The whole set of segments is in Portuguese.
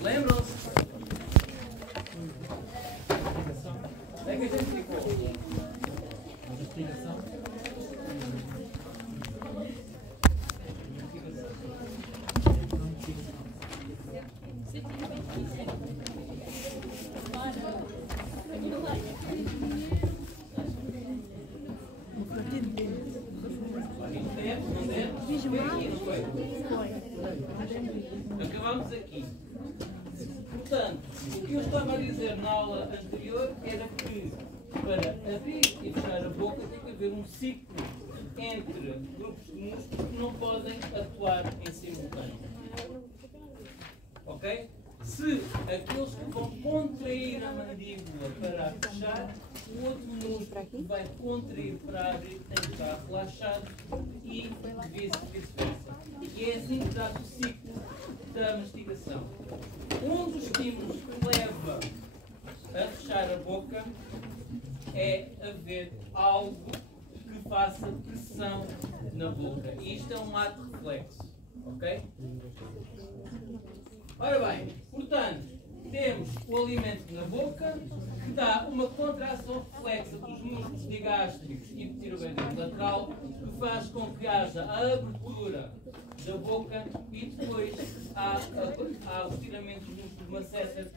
Lembram-se? Onde é que a gente ficou? Investigação? Acabamos aqui. Portanto, o que eu estava a dizer na aula anterior era que para abrir e fechar a boca tem que haver um ciclo entre grupos de músculos que não podem atuar em simultâneo. Ok? Se aqueles que vão contrair a mandíbula para a fechar, o outro músculo que vai contrair para a abrir tem que estar relaxado e vice-versa. E é assim que dá o ciclo da mastigação. Um dos estímulos que leva a fechar a boca é haver algo que faça pressão na boca. E isto é um ato reflexo. Ok? Ora bem, portanto, temos o alimento na boca, que dá uma contração reflexa dos músculos digástricos e do tiroideiro lateral, que faz com que haja a abertura da boca e depois há o estiramento dos músculos masseter,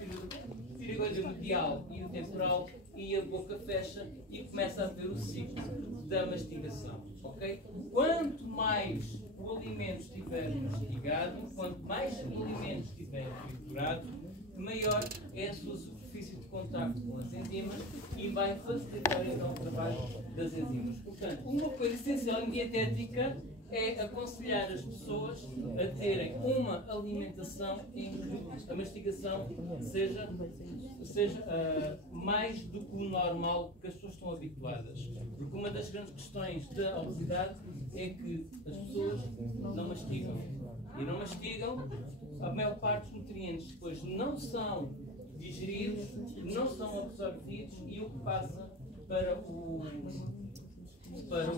tiroideiro medial e o temporal, e a boca fecha e começa a ter o ciclo da mastigação. Okay? Quanto mais o alimento estiver mastigado, quanto mais o alimento estiver triturado, maior é a sua superfície de contacto com as enzimas e vai facilitar então o trabalho das enzimas. Portanto, uma coisa essencial em dietética é aconselhar as pessoas a terem uma alimentação em que a mastigação seja mais do que o normal que as pessoas estão habituadas. Porque uma das grandes questões da obesidade é que as pessoas não mastigam. E não mastigam, a maior parte dos nutrientes depois não são digeridos, não são absorvidos e o que passa para o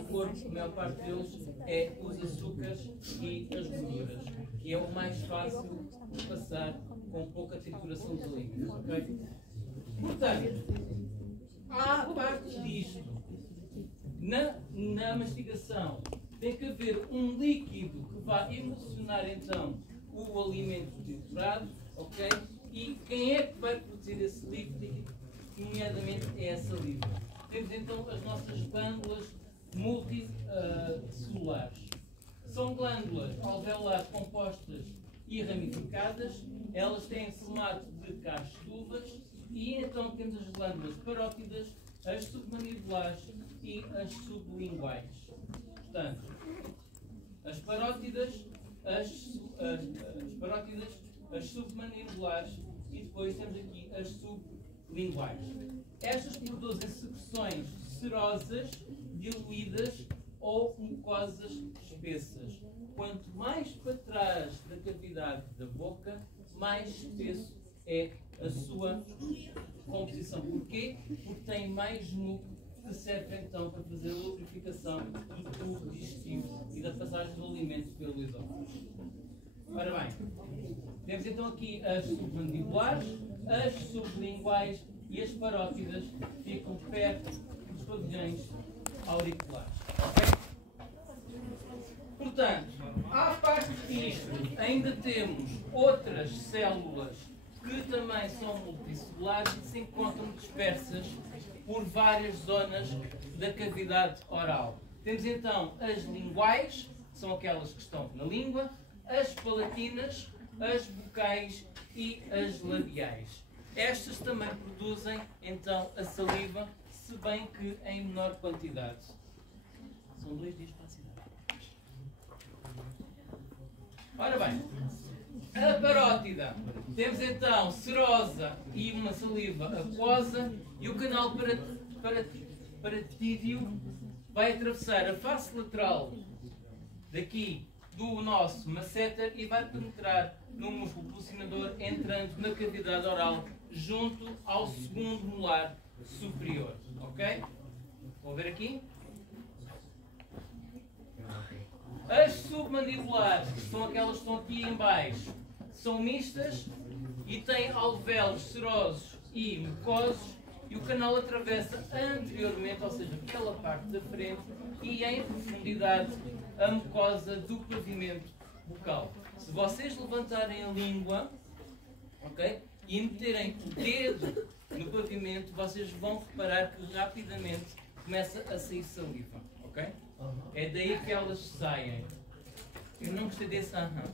corpo, a maior parte deles, é os açúcares e as gorduras, que é o mais fácil de passar com pouca trituração dos alimentos. Okay? Portanto, à parte disto, na mastigação tem que haver um líquido que vá emulsionar então o alimento triturado, ok? E quem é que vai produzir esse líquido? Nomeadamente é a saliva. Temos então as nossas glândulas multicelulares. São glândulas alveolares compostas e ramificadas, elas têm formato de cachos de uvas e então temos as glândulas parótidas, as submandibular e as sublinguais. Portanto, as parótidas, as submandibulares e depois temos aqui as sublinguais. Estas produzem secreções serosas, diluídas ou mucosas espessas. Quanto mais para trás da cavidade da boca, mais espesso é a sua composição. Porquê? Porque tem mais muco que serve então para fazer a lubrificação do tubo digestivo e da passagem do alimento pelo esófago. Ora bem, temos então aqui as submandibulares, as sublinguais e as parótidas ficam perto dos pavilhões auriculares. Okay? Portanto, à parte disto, ainda temos outras células que também são multicelulares e se encontram dispersas por várias zonas da cavidade oral. Temos então as linguais, são aquelas que estão na língua, as palatinas, as bucais e as labiais. Estas também produzem então a saliva, se bem que em menor quantidade. São 2 dias para a cidade. Ora bem, a parótida. Temos então serosa e uma saliva aquosa e o canal paratídeo vai atravessar a face lateral daqui do nosso masseter e vai penetrar no músculo pulsinador, entrando na cavidade oral junto ao segundo molar superior. Ok? Vão ver aqui? As submandibulares, que são aquelas que estão aqui em baixo, são mistas e têm alvéolos serosos e mucosos, e o canal atravessa anteriormente, ou seja, pela parte da frente e em profundidade, a mucosa do pavimento bucal. Se vocês levantarem a língua, ok, e meterem o dedo no pavimento, vocês vão reparar que rapidamente começa a sair saliva, ok? É daí que elas saem. Eu não gostei desse aham.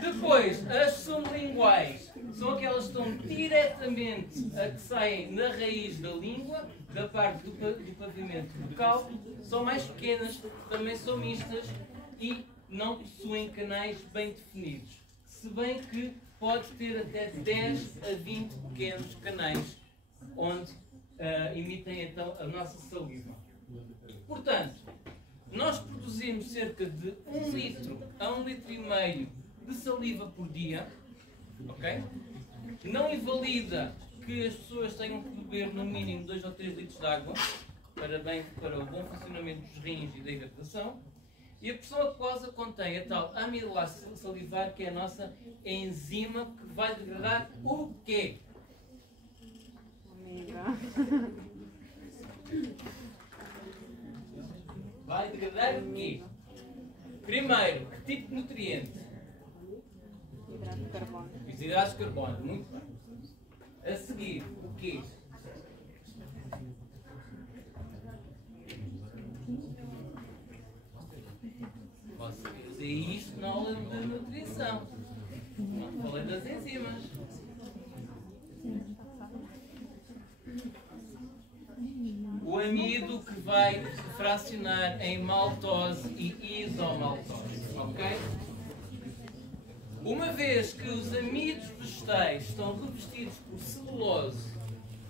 Depois, as sublinguais são aquelas que estão diretamente a que saem na raiz da língua, da parte do pavimento bucal. São mais pequenas, também são mistas e não possuem canais bem definidos. Se bem que pode ter até 10 a 20 pequenos canais onde emitem então a nossa saliva. Portanto, nós produzimos cerca de 1 litro a 1,5 litro de saliva por dia, ok? Não invalida que as pessoas tenham que beber no mínimo 2 ou 3 litros de água para o bom funcionamento dos rins e da hidratação. E a pressão aquosa contém a tal amilase salivar, que é a nossa enzima que vai degradar o quê? Vai degradar o quê? Primeiro, que tipo de nutriente? Hidrato de carbono. Os hidratos de carbono, muito bem. A seguir, o quê? Vocês usei isto na aula de nutrição. Não falei das enzimas. O amido que vai fracionar em maltose e isomaltose, ok? Uma vez que os amidos vegetais estão revestidos por celulose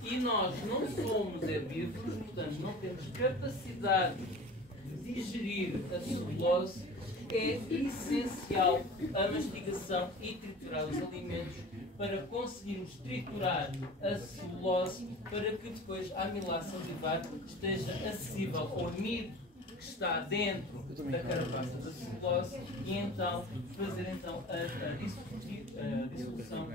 e nós não somos herbívoros, portanto não temos capacidade de digerir a celulose, é essencial a mastigação e triturar os alimentos para conseguirmos triturar a celulose, para que depois a amilase salivar esteja acessível ao amido que está dentro da carapaça da celulose e então fazer então a dissolução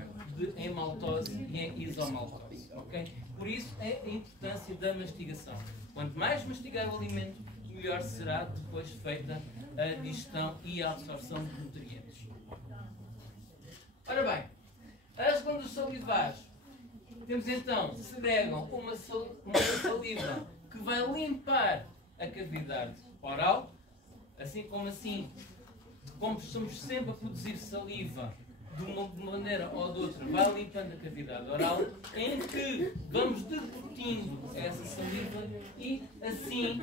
em maltose e em isomaltose. Okay? Por isso é a importância da mastigação. Quanto mais mastigar o alimento, melhor será depois feita a digestão e a absorção de nutrientes. Ora bem, as glândulas salivares, temos então, segregam uma saliva que vai limpar a cavidade oral, como estamos sempre a produzir saliva de uma maneira ou de outra, vai limpando a cavidade oral, em que vamos deglutindo essa saliva e assim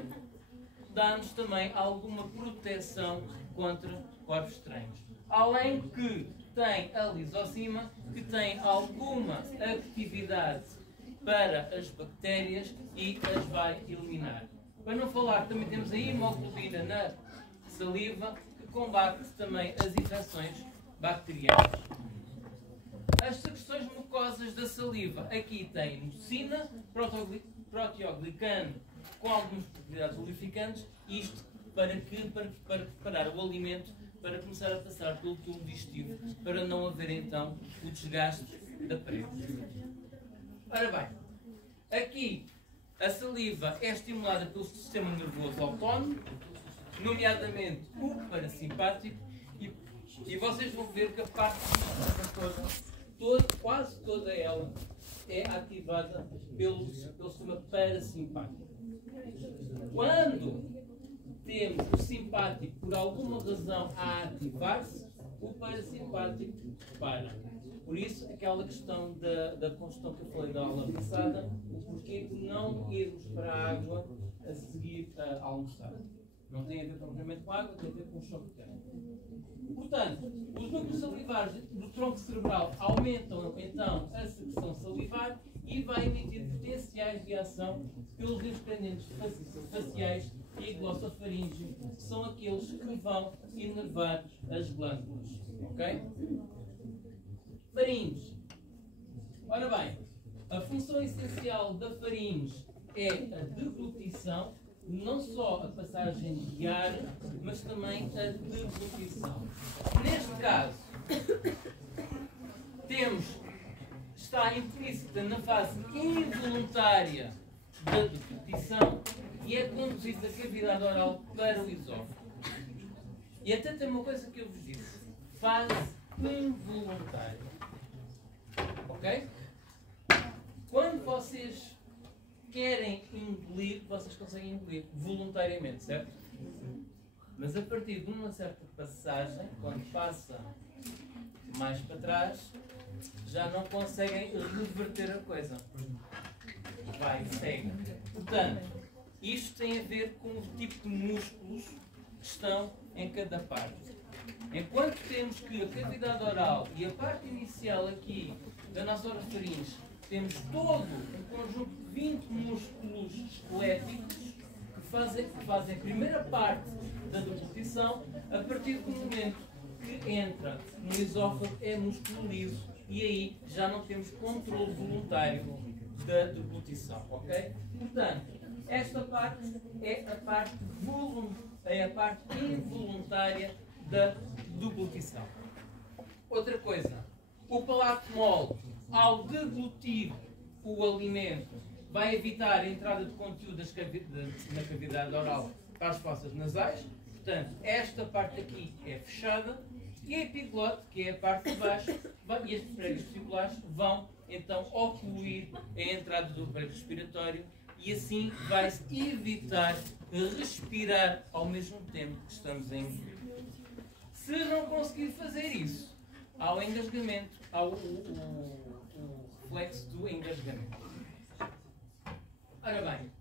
dá-nos também alguma proteção contra corpos estranhos. Além que tem a lisozima, que tem alguma atividade para as bactérias e as vai eliminar. Para não falar, também temos a hemoglobina na saliva, que combate também as infecções bacterianas. As secreções mucosas da saliva, aqui tem mucina, proteoglicano com algumas propriedades lubrificantes, isto para preparar o alimento para começar a passar pelo tubo digestivo, para não haver então o desgaste da parede. Ora bem, aqui a saliva é estimulada pelo sistema nervoso autónomo, nomeadamente o parasimpático, e vocês vão ver que a parte toda, quase toda ela, é ativada pelo sistema parasimpático. Quando temos o simpático por alguma razão a ativar-se, o parasimpático para. Por isso, aquela questão da combustão que eu falei da aula passada, o porquê de não irmos para a água a seguir a almoçar. Não tem a ver propriamente com a água, tem a ver com o choque térmico. Portanto, os núcleos salivares do tronco cerebral aumentam então a secreção salivar e vai emitir potenciais de ação pelos nervos pendentes faciais e glossofaríngeo, que são aqueles que vão inervar as glândulas. Ok? Faringes. Ora bem, A função essencial da faringe é a deglutição, não só a passagem de ar, mas também a deglutição. Neste caso, está implícita na fase involuntária da deglutição e é conduzida da cavidade oral para o esófago. E até tem uma coisa que eu vos disse: fase involuntária. Ok? Quando vocês querem engolir, vocês conseguem engolir voluntariamente, certo? Mas a partir de uma certa passagem, quando passa mais para trás, já não conseguem reverter a coisa. Vai, segue. Portanto, isto tem a ver com o tipo de músculos que estão em cada parte. Enquanto temos que a cavidade oral e a parte inicial aqui da nossa orofaringe, temos todo um conjunto de 20 músculos esqueléticos que fazem a primeira parte da deglutição. A partir do momento que entra no esófago é músculo liso e aí já não temos controle voluntário da deglutição, ok? Portanto, esta parte é a parte involuntária da deglutição. Outra coisa, o palato mole, ao deglutir o alimento, vai evitar a entrada de conteúdo na cavidade oral para as fossas nasais. Portanto, esta parte aqui é fechada e a epiglote, que é a parte de baixo, e estes pregos vesiculares vão então ocluir a entrada do aparelho respiratório e assim vai-se evitar respirar ao mesmo tempo que estamos a engolir. Se não conseguir fazer isso, há o engasgamento, há o reflexo do engasgamento. Ora bem,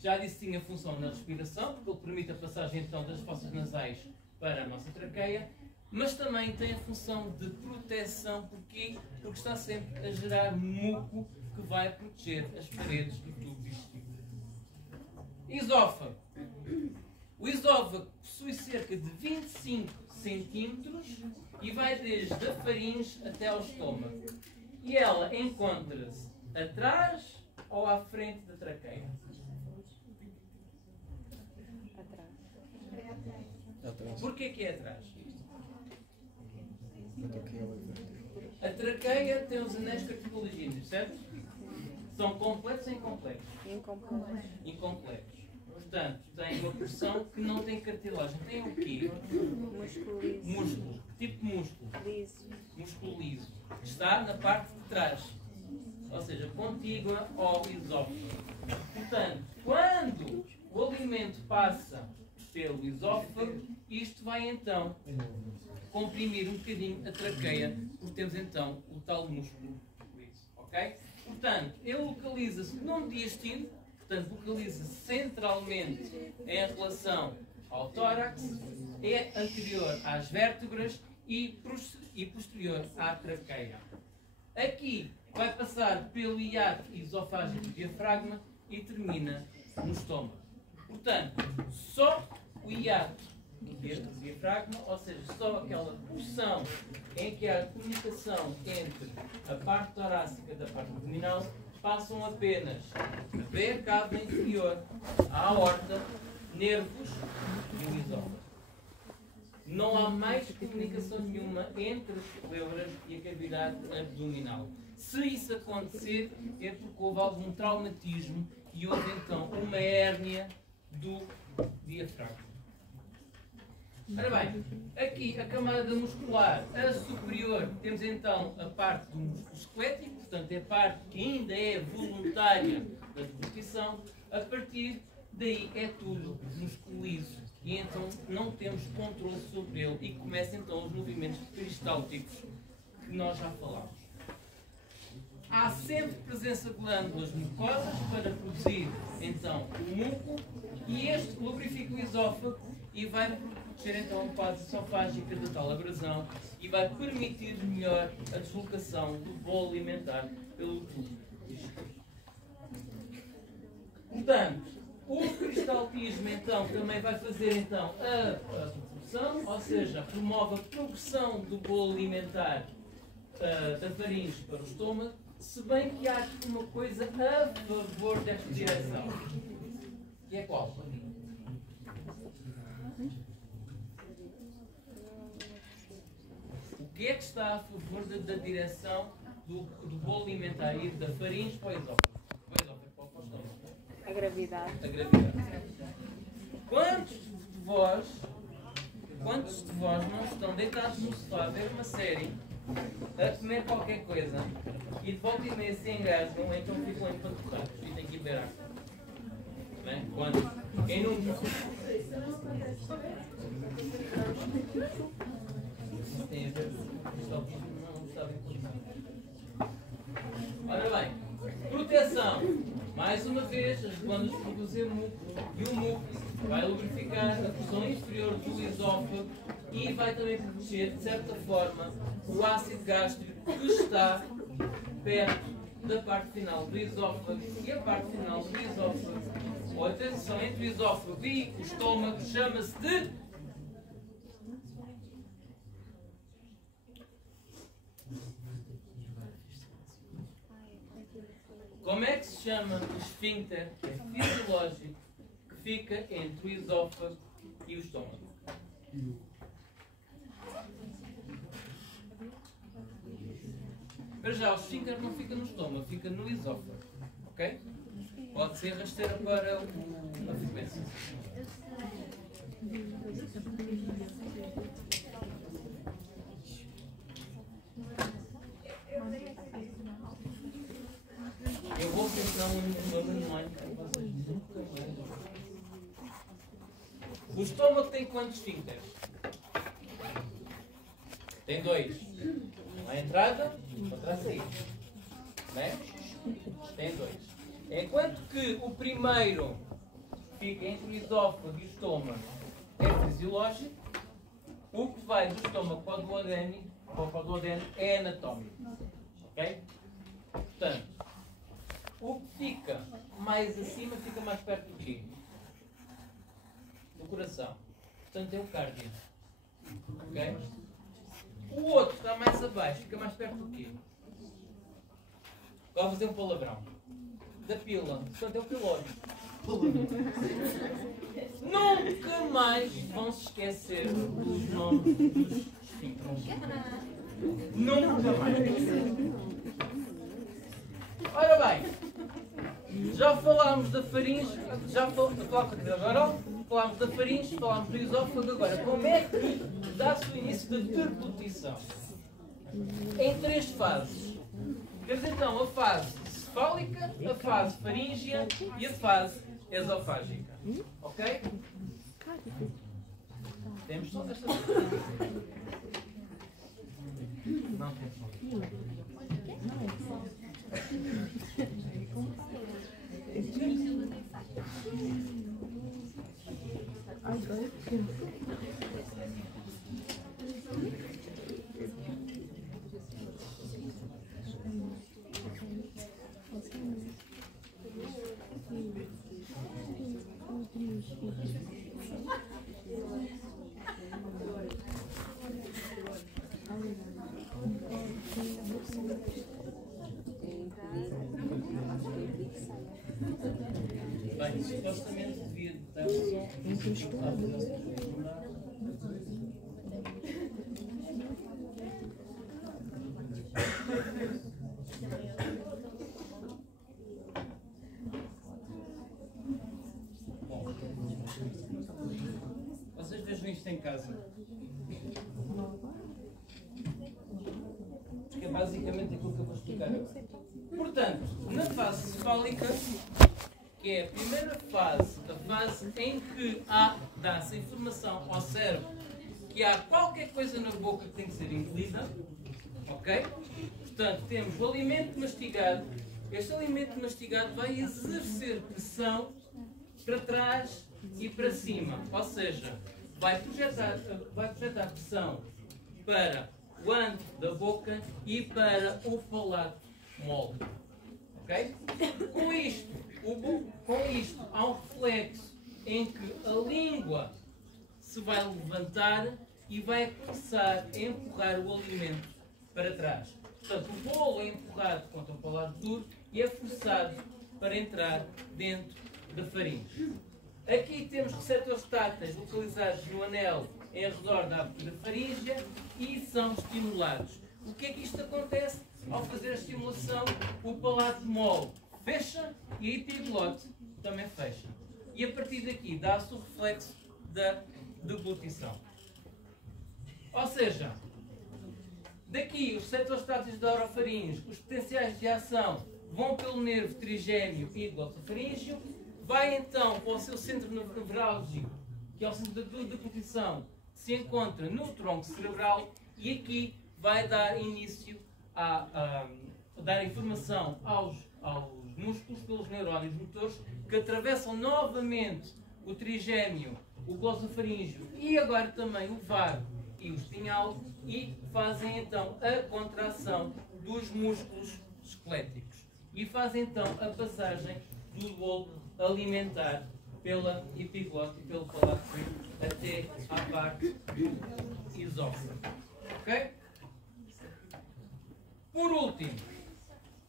já disse que tinha função na respiração, porque ele permite a passagem então das fossas nasais para a nossa traqueia, mas também tem a função de proteção, porque está sempre a gerar muco que vai proteger as paredes do tubo digestivo. Esófago. O esófago possui cerca de 25 centímetros e vai desde a faringe até ao estômago. E ela encontra-se atrás ou à frente da traqueia? Atrás. Porquê que é atrás? A traqueia tem os anéis cartilagíneos, certo? São completos ou incompletos? Incompletos. Portanto, tem uma porção que não tem cartilagem. Tem o quê? Músculo. Que tipo de músculo? Liso. Músculo liso. Está na parte de trás. Ou seja, contígua ao esófago. Portanto, quando o alimento passa pelo esófago, isto vai então comprimir um bocadinho a traqueia, porque temos então o tal músculo liso. Ok? Portanto, ele localiza-se no diastilo. Portanto, localiza-se centralmente em relação ao tórax, é anterior às vértebras e posterior à traqueia. Aqui vai passar pelo hiato esofágico do diafragma e termina no estômago. Portanto, só o hiato do diafragma, ou seja, só aquela porção em que há a comunicação entre a parte torácica da parte abdominal, passam apenas a veia cava inferior, a aorta, nervos e o esófago. Não há mais comunicação nenhuma entre as pleuras e a cavidade abdominal. Se isso acontecer, é porque houve algum traumatismo e houve então uma hérnia do diafragma. Ora bem, aqui a camada muscular, a superior, temos então a parte do músculo esquelético, portanto é a parte que ainda é voluntária da deglutição. A partir daí é tudo músculo liso e então não temos controle sobre ele e começam então os movimentos peristálticos que nós já falámos. Há sempre presença de glândulas mucosas para produzir então o muco e este lubrifica o esófago e vai proteger então a fase esofágica da tal abrasão e vai permitir melhor a deslocação do bolo alimentar pelo tubo digestivo. Portanto, o peristaltismo então também vai fazer então a propulsão, ou seja, promove a progressão do bolo alimentar da faringe para o estômago, Se bem que há aqui uma coisa a favor desta direção. Que é qual? O que é que está a favor da direção do bolo alimentar ir da faringe para o esófago? O esófago para o estômago. A gravidade. A gravidade. Quantos de vós não estão deitados no sofá a ver uma série, a comer qualquer coisa e de volta e meia se engasgam, então ficam empanturrados e têm que ir beber água? Não é? Quando? Quem nunca? Tem a ver não estava em condições. Ora bem, proteção. Mais uma vez, as glândulas produzem muco e o muco vai lubrificar a porção inferior do esófago e vai também proteger, de certa forma, o ácido gástrico que está perto da parte final do esófago. E a parte final do esófago, ou a transição entre o esófago e o estômago, chama-se de... Como é que se chama o esfíncter, que é fisiológico, que fica entre o esófago e o estômago? Para já, o esfíncter não fica no estômago, fica no esófago. Ok? Pode ser rasteira para a frequência. Eu vou pensar no manual que vocês nunca mais. O estômago tem quantos esfíncteres? Tem dois. Uma entrada e outra saída. Né? Tem dois. Enquanto que o primeiro fica entre o esófago e o estômago é fisiológico, o que vai do estômago para o duodeno é anatómico. Ok? Portanto, o que fica mais acima fica mais perto do quê? Do coração. Portanto, é o cardio. Ok? O outro está mais abaixo, fica mais perto do quê? Vou fazer um palavrão. Da pila. Portanto, é o pilórico. Nunca mais vão se esquecer dos nomes dos esfíncteres. Nunca mais. Ora bem, já falámos da faringe, falámos da faringe, falámos do esófago. Agora, como é que dá-se o início da deglutição? Em 3 fases. Temos então a fase cefálica, a fase faríngea e a fase esofágica. Ok? Temos só esta. Não temos só. Bem, supostamente devia estar só. Vocês vejam isto em casa. Que é basicamente aquilo que eu vou explicar agora. Portanto, na fase cefálica, que é a primeira fase, a fase em que dá-se informação ao cérebro que há qualquer coisa na boca que tem que ser engolida, ok? Portanto, temos o alimento mastigado. Este alimento mastigado vai exercer pressão para trás e para cima, ou seja, vai projetar pressão para o âmago da boca e para o palato mole. Ok? Com isto há um reflexo em que a língua se vai levantar e vai começar a empurrar o alimento para trás. Portanto, o bolo é empurrado contra o palato duro e é forçado para entrar dentro da faringe. Aqui temos receptores táteis localizados no anel em redor da abertura faríngea e são estimulados. O que é que isto acontece? Ao fazer a estimulação, o palato mole fecha e a epiglote também fecha. E a partir daqui dá-se o reflexo da deglutição. Ou seja, daqui os receptores táteis da orofaringe, os potenciais de ação vão pelo nervo trigêmeo e glossofaríngeo, vai então para o seu centro nevrálgico, que é o centro da deglutição, que se encontra no tronco cerebral, e aqui vai dar início a dar informação aos músculos pelos neurónios motores, que atravessam novamente o trigêmeo, o glossofaríngeo e agora também o vago e o espinhal, e fazem então a contração dos músculos esqueléticos e fazem então a passagem do bolo alimentar pela epiglote e pelo palato até à parte do esófago. Ok? Por último,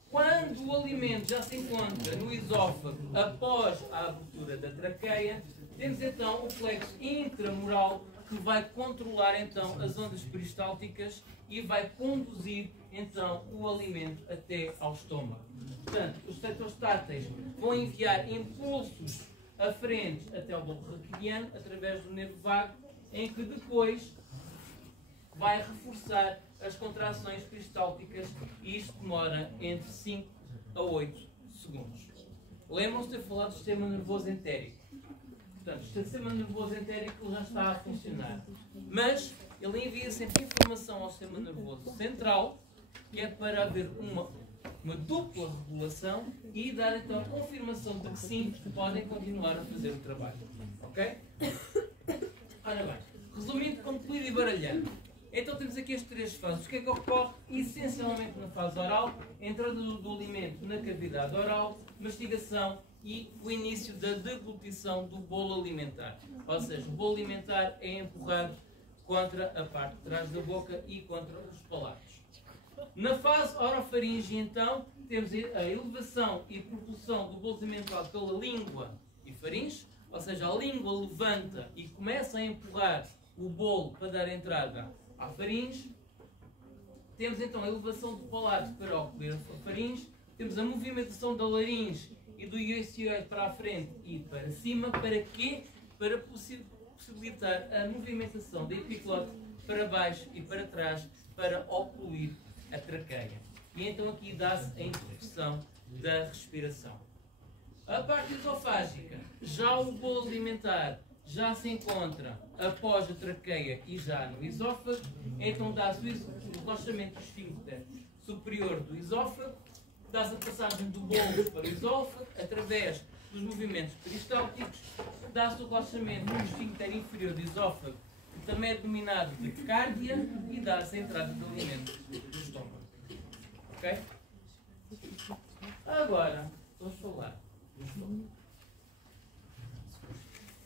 quando o alimento já se encontra no esófago após a abertura da traqueia, temos então o plexo intramural, que vai controlar então as ondas peristálticas e vai conduzir então o alimento até ao estômago. Portanto, os receptores táteis vão enviar impulsos aferentes até ao bulbo raquidiano através do nervo vago, em que depois vai reforçar as contrações peristálticas, e isto demora entre 5 a 8 segundos. Lembram-se de ter falado do sistema nervoso entérico. Portanto, o sistema nervoso entérico já está a funcionar, mas ele envia sempre informação ao sistema nervoso central, que é para haver uma dupla regulação e dar então a confirmação de que sim, podem continuar a fazer o trabalho. Ok? Ora bem, resumindo, concluindo e baralhando. Então temos aqui as três fases. O que é que ocorre essencialmente na fase oral? A entrada do alimento na cavidade oral, mastigação e o início da deglutição do bolo alimentar. Ou seja, o bolo alimentar é empurrado contra a parte de trás da boca e contra os palatos. Na fase orofaríngea, então, temos a elevação e propulsão do bolo alimentar pela língua e faringe, ou seja, a língua levanta e começa a empurrar o bolo para dar entrada à faringe. Temos então a elevação do palato para ocluir a faringe, temos a movimentação da laringe e do iocioide para a frente e para cima. Para quê? Para possibilitar a movimentação da epiglote para baixo e para trás, para ocluir a traqueia. E então aqui dá-se a introdução da respiração. A parte esofágica, já o bolo alimentar já se encontra após a traqueia e já no esófago, então dá-se o relaxamento do esfíncter superior do esófago, dá-se a passagem do bolo para o esófago através dos movimentos peristálticos, dá-se o relaxamento do esfíncter inferior do esófago, que também é denominado de cárdia, e dá-se a entrada de alimento do estômago. Ok? Agora, vamos falar do estômago.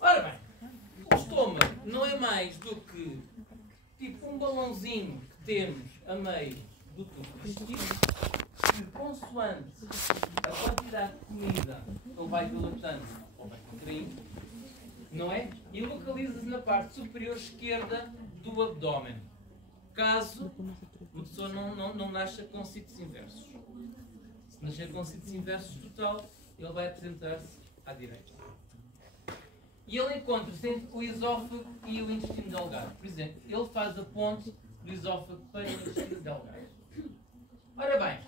Ora bem, o estômago não é mais do que tipo um balãozinho que temos a meio do tubo digestivo, que consoante a quantidade de comida que ele vai dilatando ou vai contraindo, não é? E localiza-se na parte superior esquerda do abdômen, caso uma pessoa não nasça com sítios inversos. Se nascer com sítios inversos total, ele vai apresentar-se à direita. E ele encontra-se entre o esófago e o intestino delgado. Por exemplo, ele faz a ponte do esófago para o intestino delgado. Ora bem,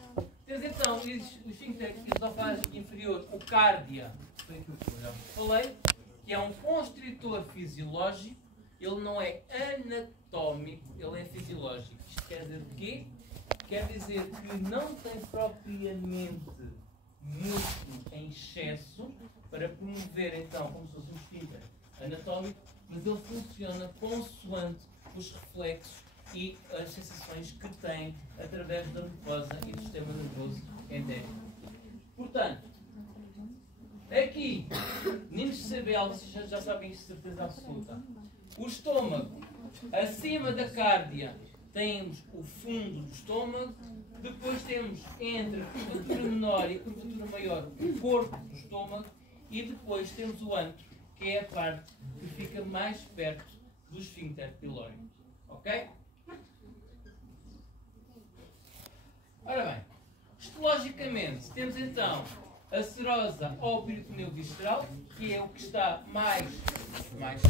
temos então o esfíncter esofágico inferior, o cárdia, foi aquilo que eu já falei, que é um constritor fisiológico. Ele não é anatómico, ele é fisiológico. Isto quer dizer o quê? Quer dizer que não tem propriamente músculo em excesso para promover então como se fosse um esfíncter anatómico, mas ele funciona consoante os reflexos e as sensações que tem através da mucosa e do sistema nervoso entérico. Portanto, aqui, meninos de CBL, vocês já sabem isso de certeza absoluta. O estômago, acima da cárdia temos o fundo do estômago, depois temos entre a curvatura menor e a curvatura maior o corpo do estômago e depois temos o antro, que é a parte que fica mais perto do esfíncter pilórico. Ok? Ora bem, histologicamente temos então a serosa ou peritoneu visceral, que é o que está mais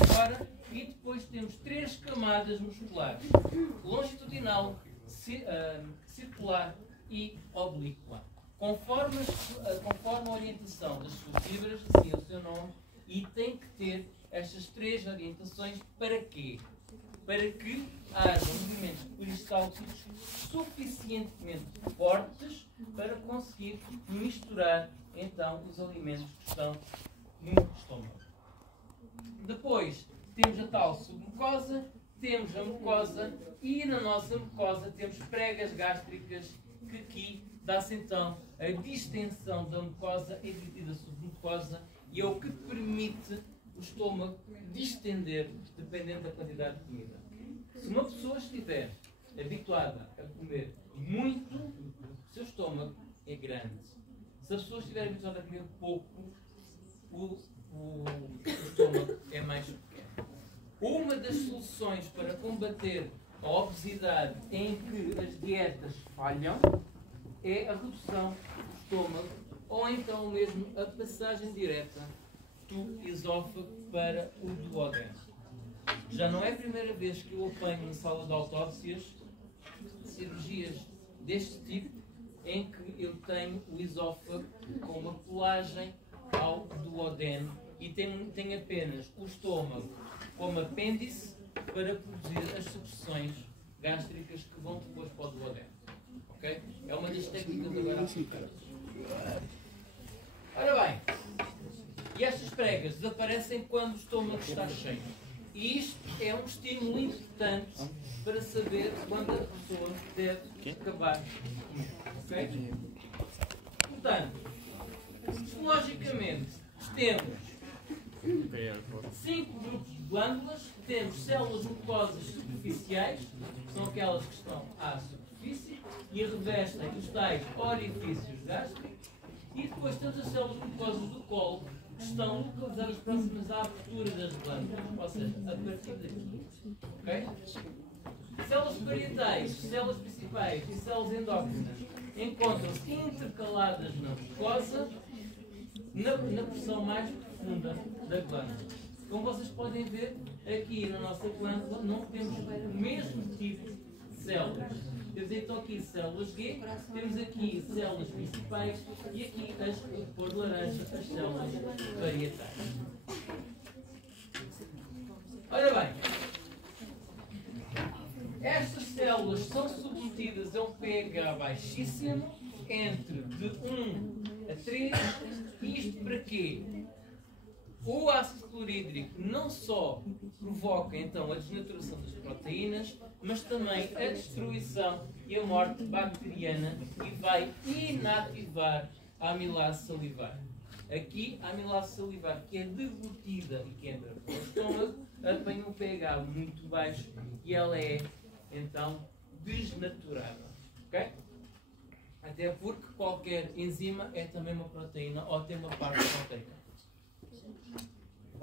fora, e depois temos 3 camadas musculares: longitudinal, circular e oblíqua. Conforme a orientação das suas fibras, assim é o seu nome, e tem que ter estas 3 orientações para quê? Para que haja movimentos peristálticos suficientemente fortes para conseguir misturar então os alimentos que estão no estômago. Depois temos a tal submucosa, temos a mucosa e na nossa mucosa temos pregas gástricas, que aqui dá-se então a distensão da mucosa entre a submucosa, e é o que permite o estômago distender dependendo da quantidade de comida. Se uma pessoa estiver habituada a comer muito, o seu estômago é grande. Se a pessoa estiver habituada a comer pouco, o estômago é mais pequeno. Uma das soluções para combater a obesidade em que as dietas falham é a redução do estômago, ou então mesmo a passagem direta do esófago para o duodeno. Já não é a primeira vez que eu apanho na sala de autópsias cirurgias deste tipo, em que eu tenho o esófago com uma colagem ao duodeno e tenho apenas o estômago como apêndice para produzir as secreções gástricas que vão depois para o duodeno. Okay? É uma das técnicas agora aplicadas. Ora bem, e estas pregas desaparecem quando o estômago está cheio. E isto é um estímulo importante para saber quando a pessoa deve acabar de comer. Okay? Portanto, histologicamente, temos 5 grupos de glândulas, temos células mucosas superficiais, que são aquelas que estão à superfície e revestem os tais orifícios gástricos, e depois temos as células mucosas do colo, que estão localizadas próximas à abertura das glândulas, ou seja, a partir daqui. Okay? Células parietais, células principais e células endócrinas encontram-se intercaladas na mucosa, na porção mais profunda da glândula. Como vocês podem ver, aqui na nossa glândula não temos o mesmo tipo de células. Temos então aqui células G, temos aqui células principais e aqui as de cor de laranja, as células parietais. Ora bem, estas células são submetidas a um pH baixíssimo, entre de 1 a 3, e isto para quê? O ácido clorídrico não só provoca então a desnaturação das proteínas, mas também a destruição e a morte bacteriana, e vai inativar a amilase salivar. Aqui, a amilase salivar, que é deglutida e que entra pelo estômago, apanha um pH muito baixo e ela é então desnaturada. Okay? Até porque qualquer enzima é também uma proteína ou tem uma parte proteica.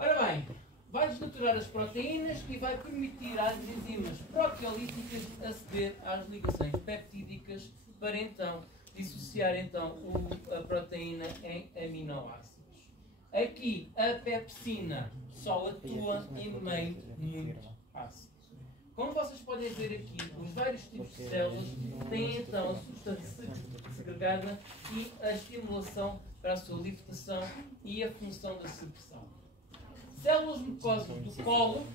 Ora bem, vai desnaturar as proteínas e vai permitir às enzimas proteolíticas aceder às ligações peptídicas para então dissociar então a proteína em aminoácidos. Aqui a pepsina só atua em meio muito ácido. Como vocês podem ver aqui, os vários tipos de células têm então a substância segregada e a estimulação para a sua libertação e a função da secreção. Células mucosas do colo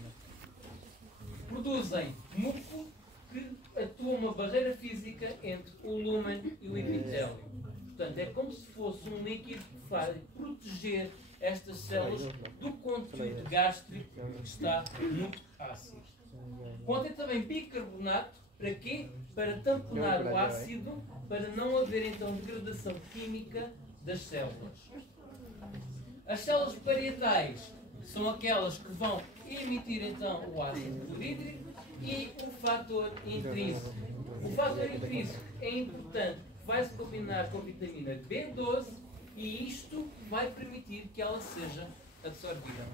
produzem muco, que atua uma barreira física entre o lúmen e o epitélio. Portanto, é como se fosse um líquido que vai proteger estas células do conteúdo gástrico que está muito ácido. Contém também bicarbonato, para quê? Para tamponar o ácido, para não haver então degradação química das células. As células parietais são aquelas que vão emitir então o ácido clorídrico e o fator intrínseco. O fator intrínseco é importante, vai-se combinar com a vitamina B12 e isto vai permitir que ela seja absorvida.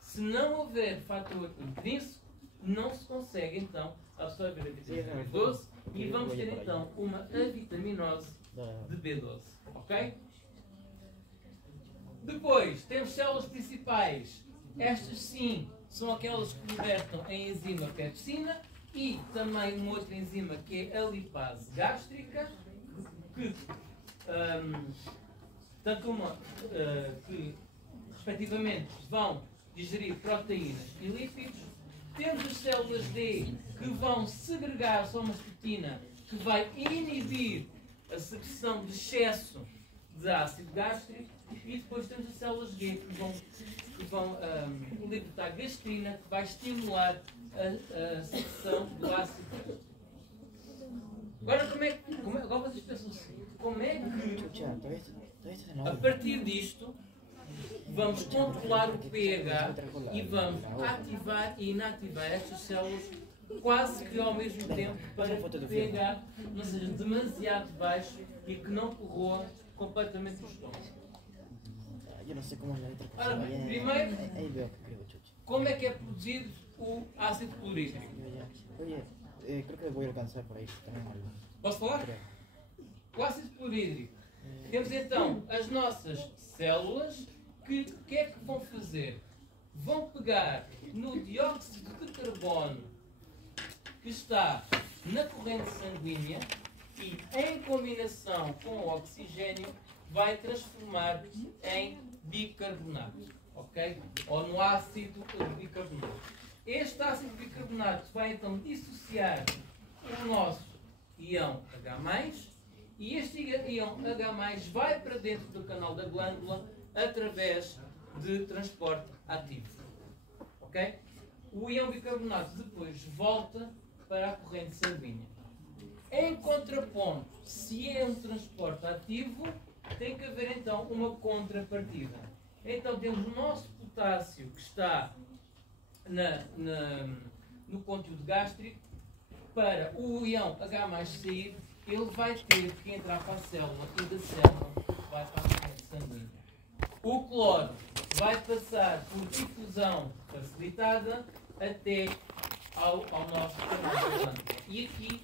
Se não houver fator intrínseco, não se consegue então absorver a vitamina B12 e vamos ter então uma avitaminose de B12. Ok? Depois temos células principais. Estas sim são aquelas que convertem em enzima pepsina e também uma outra enzima que é a lipase gástrica, que tanto uma que respectivamente vão digerir proteínas e lípidos. Temos as células D que vão segregar somatostatina, que vai inibir a secreção de excesso de ácido gástrico, e depois temos as células G que vão libertar gastrina, que vai estimular a secreção do ácido gástrico. Agora, agora vocês pensam assim, como é que a partir disto vamos controlar o pH e vamos ativar e inativar estas células quase que ao mesmo tempo para que o pH não seja demasiado baixo e que não corroa completamente o estômago. Ora bem, primeiro, como é que é produzido o ácido clorídrico? Posso falar? O ácido clorídrico. Temos então as nossas células que o que é que vão fazer? Vão pegar no dióxido de carbono que está na corrente sanguínea e, em combinação com o oxigênio, vai transformar em bicarbonato, ok? Ou no ácido bicarbonato. Este ácido bicarbonato vai então dissociar o nosso íon H+, e este íon H+, vai para dentro do canal da glândula através de transporte ativo. Ok? O íon bicarbonato depois volta para a corrente sanguínea. Em contraponto, se é um transporte ativo, tem que haver então uma contrapartida. Então temos o nosso potássio que está no conteúdo gástrico. Para o íon H+ sair, ele vai ter que entrar para a célula e da célula vai para a corrente sanguínea. O cloro vai passar por difusão facilitada até ao nosso canal da glândula. E aqui,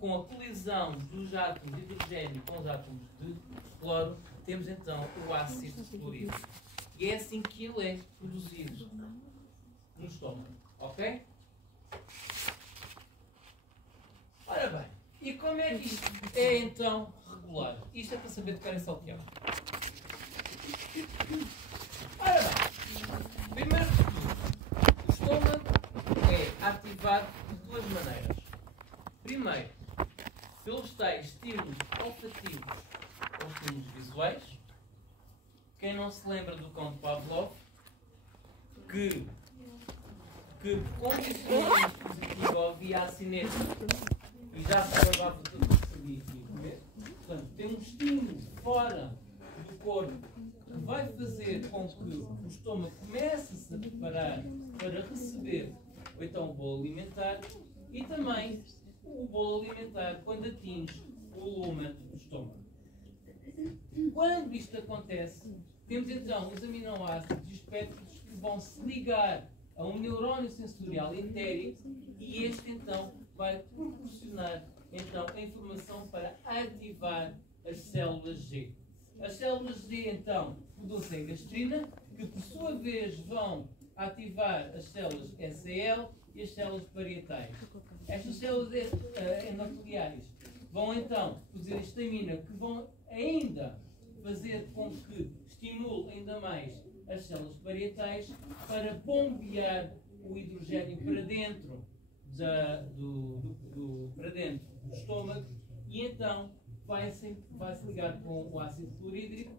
com a colisão dos átomos de hidrogênio com os átomos de cloro, temos então o ácido clorídrico. E é assim que ele é produzido no estômago. Ok? Ora bem, e como é que isto é então regulado? Isto é para saber de cara salteado. Ora bem, primeiro de tudo, o estômago é ativado de duas maneiras. Primeiro, pelos tais estímulos olfativos ou estímulos visuais. Quem não se lembra do cão de Pavlov, que condicionamento positivo ouvia a cineta e já se acabava tudo que sabia que ia comer. Portanto, tem um estímulo fora do corpo que vai fazer com que o estômago comece a preparar para receber ou então o bolo alimentar, e também o bolo alimentar quando atinge o lumen do estômago. Quando isto acontece, temos então os aminoácidos e os péptidos que vão se ligar a um neurónio sensorial entérico, e este então vai proporcionar então a informação para ativar as células G. As células G então produzem gastrina, que por sua vez vão ativar as células SEL e as células parietais. Estas células endoteliais vão então produzir histamina, que vão ainda fazer com que estimule ainda mais as células parietais para bombear o hidrogênio para dentro para dentro do estômago, e então vai-se ligar com o ácido clorídrico,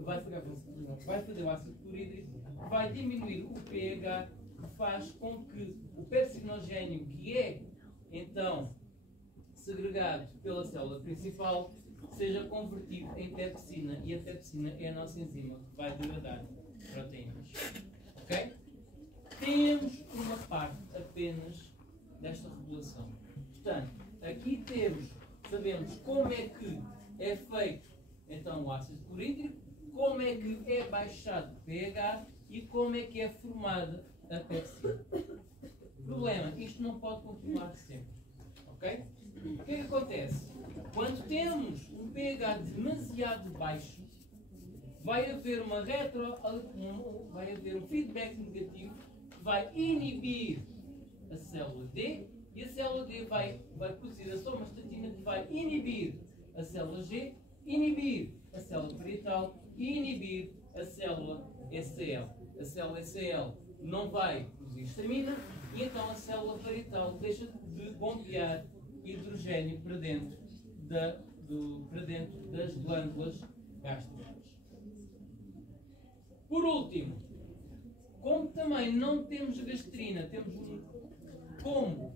vai fazer o ácido clorídrico, vai diminuir o pH, que faz com que o pepsinogênio, que é então segregado pela célula principal, seja convertido em pepsina, e a pepsina é a nossa enzima que vai degradar proteínas. Ok? Temos uma parte apenas desta regulação. Portanto, aqui sabemos como é que é feito então o ácido clorídrico, como é que é baixado o pH e como é que é formada a pepsina. Problema, isto não pode continuar sempre. Ok? O que é que acontece? Quando temos um pH demasiado baixo, vai haver vai haver um feedback negativo que vai inibir a célula D e a célula D vai produzir a somatostatina que vai inibir a célula G, inibir a célula parietal e inibir a célula SCL. A célula SCL não vai produzir histamina e então a célula parietal deixa de bombear hidrogênio para dentro das glândulas gástricas. Por último, como também não temos gastrina, temos como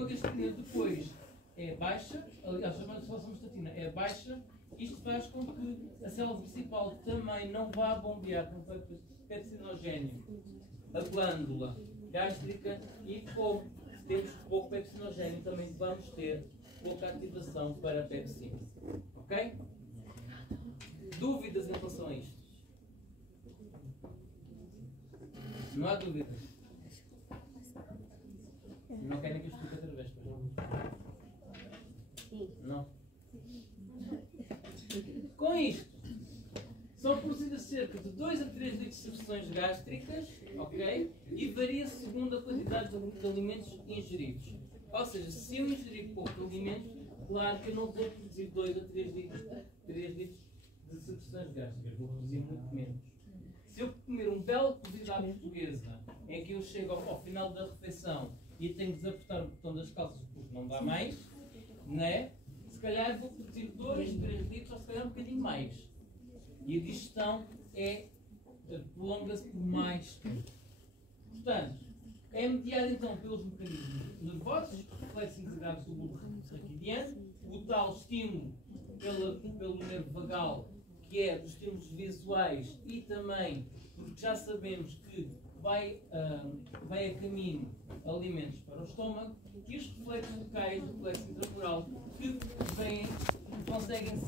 a gastrina depois é baixa, aliás, chamada somatostatina é baixa, isto faz com que a célula principal também não vá bombear com pepsinogênio a glândula gástrica e como temos pouco pepsinogênio também vamos ter pouca ativação para a pepsina. Ok? Dúvidas em relação a isto? Não há dúvidas? Não querem que eu explique outra vez? Não? Com isto, são produzidas cerca de 2 a 3 litros de secreções gástricas, ok? E varia segundo a quantidade de alimentos ingeridos. Ou seja, se eu ingerir pouco alimento, claro que eu não vou produzir 2 a 3 litros de secreções gástricas, vou produzir muito menos. Se eu comer um belo cozido à portuguesa, em que eu chego ao final da refeição e tenho que desapertar o botão das calças porque não dá mais, né? Se calhar vou produzir 2, 3 litros, ou se calhar um bocadinho mais. E a digestão prolonga-se por mais tempo. Portanto, é mediado então pelos mecanismos nervosos, reflexos integrados do bulbo raquidiano, o tal estímulo pelo nervo vagal, que é dos estímulos visuais, e também porque já sabemos que vai a caminho alimentos para o estômago, e os reflexos locais, o reflexo intramural, que conseguem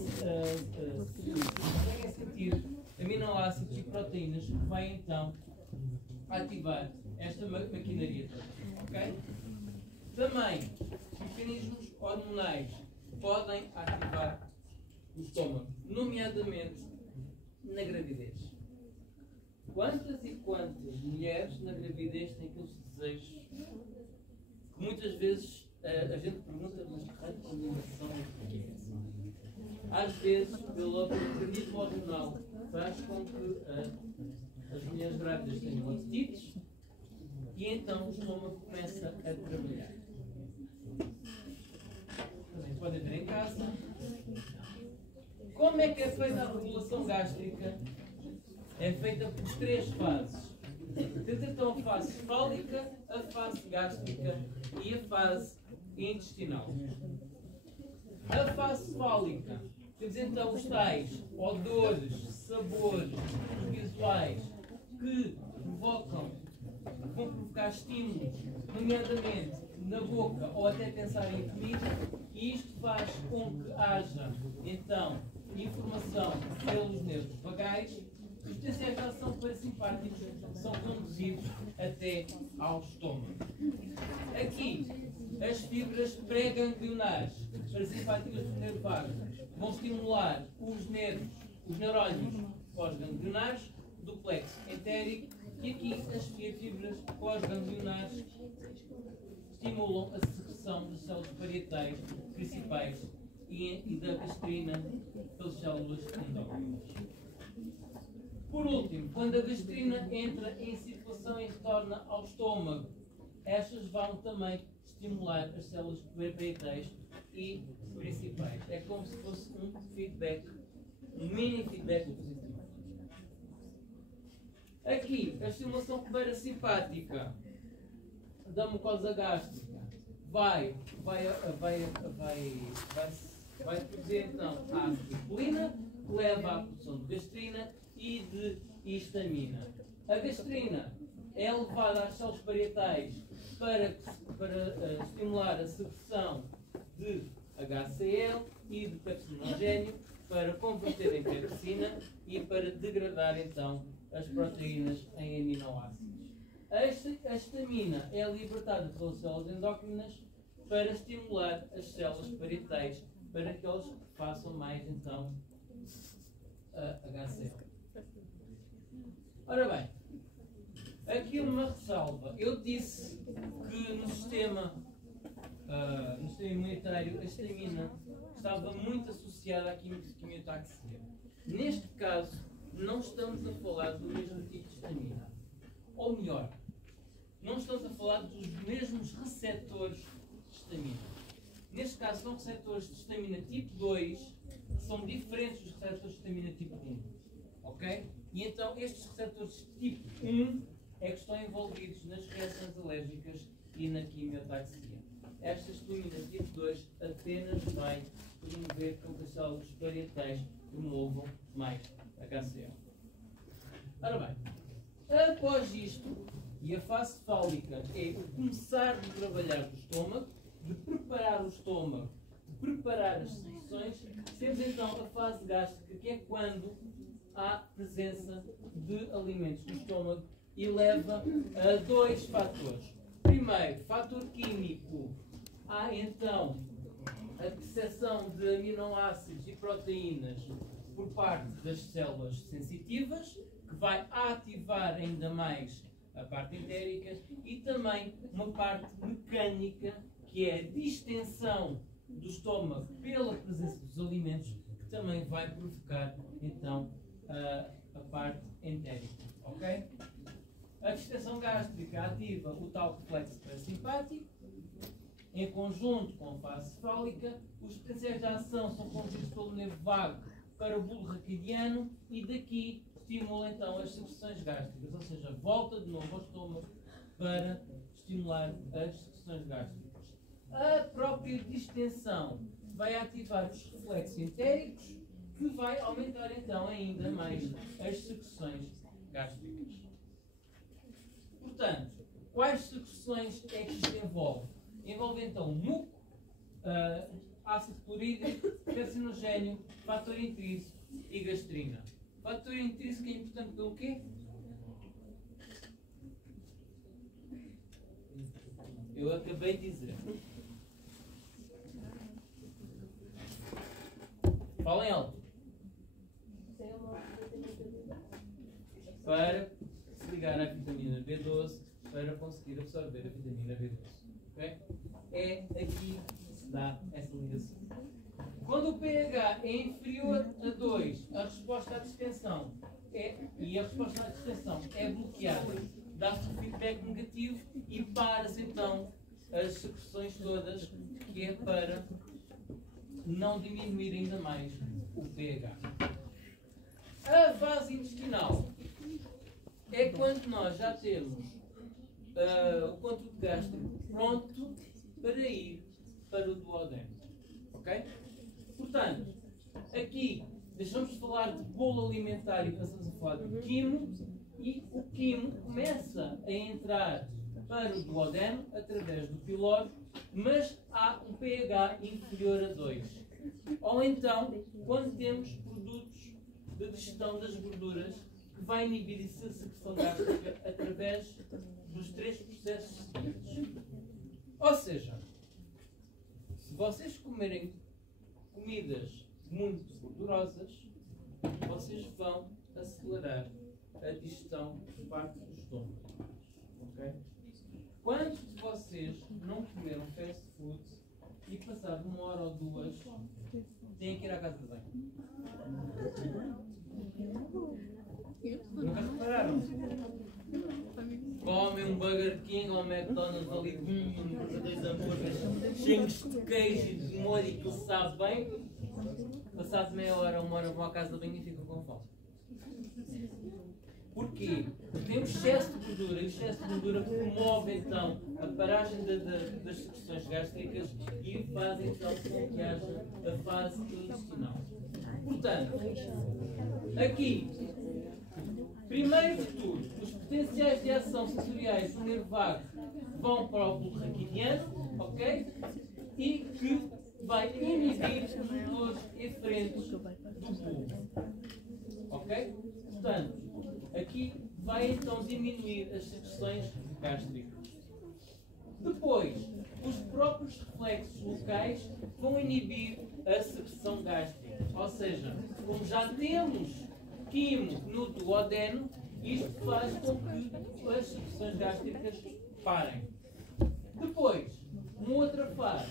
sentir aminoácidos e proteínas, que vai então ativar esta maquinaria toda. Okay? Também, mecanismos hormonais podem ativar o estômago, nomeadamente na gravidez. Quantas e quantas mulheres na gravidez têm aqueles desejos que muitas vezes a gente pergunta, mas que raio de combinação é que é essa? Às vezes, pelo mecanismo hormonal, faz com que as mulheres grávidas tenham apetites e então o estômago começa a trabalhar. Também podem ver em casa. Como é que é feita a regulação gástrica? É feita por 3 fases. Temos então a fase fálica, a fase gástrica e a fase intestinal. A fase fálica, temos então os tais odores, sabores visuais que vão provocar estímulos, nomeadamente na boca ou até pensar em comida, e isto faz com que haja então informação pelos nervos vagais. Os potenciais de ação parasimpáticos são conduzidos até ao estômago. Aqui, as fibras pré-ganglionares parasimpáticas do nervo vago vão estimular os neurónios pós-ganglionares do plexo entérico, e aqui as fibras pós-ganglionares estimulam a secreção das células parietais principais e da gastrina pelas células endócrinas. Por último, quando a gastrina entra em circulação e retorna ao estômago, estas vão também estimular as células parietais e principais. É como se fosse um feedback, um mini feedback positivo. Aqui, a estimulação parasimpática da mucosa gástrica vai produzir então a acetilcolina, que leva à produção de gastrina e de histamina. A gastrina é levada às células parietais para estimular a secreção de HCl e de pepsinogénio para converter em pepsina e para degradar então as proteínas em aminoácidos. A histamina é libertada pelas células endócrinas para estimular as células parietais para que elas façam mais então HCl. Ora bem, aqui uma ressalva. Eu disse que no sistema imunitário a histamina estava muito associada à quimiotaxia. Neste caso, não estamos a falar do mesmo tipo de histamina. Ou melhor, não estamos a falar dos mesmos receptores de histamina. Neste caso, são receptores de histamina tipo 2 que são diferentes dos receptores de histamina tipo 1. Ok? E então, estes receptores tipo 1 é que estão envolvidos nas reações alérgicas e na quimiotaxia. Esta histamina tipo 2 apenas vai promover com que as células parietais promovam mais HCl. Ora bem, após isto, e a fase fálica é o começar de trabalhar do estômago, de preparar o estômago, de preparar as secreções, temos então a fase gástrica, que é quando há presença de alimentos no estômago e leva a dois fatores. Primeiro, fator químico. Há então a disseção de aminoácidos e proteínas por parte das células sensitivas, que vai ativar ainda mais a parte entérica, e também uma parte mecânica, que é a distensão do estômago pela presença dos alimentos, que também vai provocar então a parte entérica. Ok? A distensão gástrica ativa o tal reflexo parasimpático. Em conjunto com a fase cefálica, os potenciais de ação são conduzidos pelo nervo vago para o bulbo raquidiano e daqui estimula então as secreções gástricas, ou seja, volta de novo ao estômago para estimular as secreções gástricas. A própria distensão vai ativar os reflexos entéricos, que vai aumentar então ainda mais as secreções gástricas. Portanto, quais secreções é que isto envolve? Envolve então muco, ácido clorídrico, carcinogénio, fator intrínseco e gastrina. Fator intrínseco é importante pelo quê? Eu acabei de dizer. Falem alto. Para se ligar à vitamina B12 para conseguir absorver a vitamina B12. Okay? É aqui que se dá essa ligação. Quando o pH é inferior a 2, a resposta à distensão e a resposta à distensão é bloqueada, dá-se um feedback negativo e para-se então as secreções todas, que é para não diminuir ainda mais o pH. A fase intestinal é quando nós já temos o conteúdo gástrico pronto para ir para o duodeno. Ok? Portanto, aqui deixamos de falar de bolo alimentar e passamos a falar de quimo, e o quimo começa a entrar para o duodeno através do pyloro, mas há um pH inferior a 2. Ou então, quando temos produtos de digestão das gorduras, que vai inibir a secreção gástrica através dos 3 processos seguintes. Ou seja, se vocês comerem comidas muito gordurosas, vocês vão acelerar a digestão por parte do estômago. Okay? Quantos de vocês não comeram fast food e passado 1 hora ou 2 têm que ir à casa de banho? Nunca repararam? Comem um Burger King ou um McDonald's ali, 2 hambúrgueres cheios de queijo e de molho, e que sabe bem. Passado meia hora ou 1 hora vão à casa de banho e ficam com fome. Porquê? Porque tem um excesso de gordura, e o excesso de gordura promove então a paragem das secreções gástricas e faz então com que haja a fase intestinal. Portanto, aqui, primeiro de tudo, os potenciais de ação sensoriais do nervo vago vão para o bulbo raquidiano, ok? E que vai inibir os motores eferentes do bulbo, ok? Portanto, aqui vai então diminuir as secreções gástricas. Depois, os próprios reflexos locais vão inibir a secreção gástrica. Ou seja, como já temos quimo no duodeno, isto faz com que as secreções gástricas parem. Depois, uma outra fase,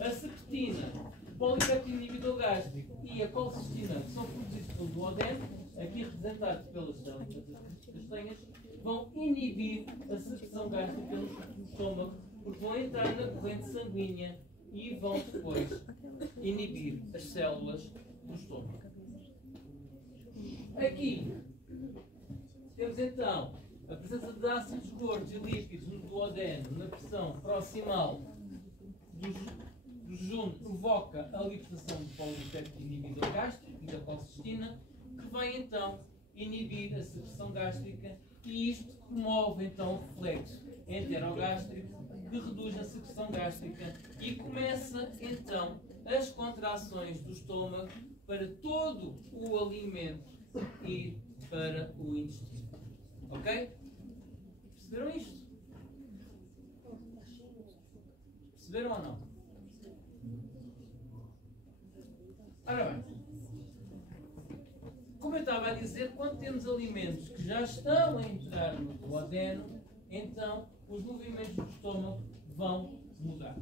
a secretina, o polipéptido inibidor gástrico e a colcistina, que são produzidos pelo duodeno, aqui representados pelas castanhas, vão inibir a secreção gástrica no estômago, porque vão entrar na corrente sanguínea e vão depois inibir as células do estômago. Aqui temos então a presença de ácidos gordos e lípidos no duodeno na pressão proximal do jejum, provoca a libertação do polipéptido inibidor gástrico e da colcistina, que vai então inibir a secreção gástrica, e isto promove então o reflexo enterogástrico, que reduz a secreção gástrica e começa então as contrações do estômago para todo o alimento ir para o intestino. Ok? Perceberam isto? Perceberam ou não? Ora bem, como eu estava a dizer, quando temos alimentos que já estão a entrar no duodeno, então os movimentos do estômago vão mudar.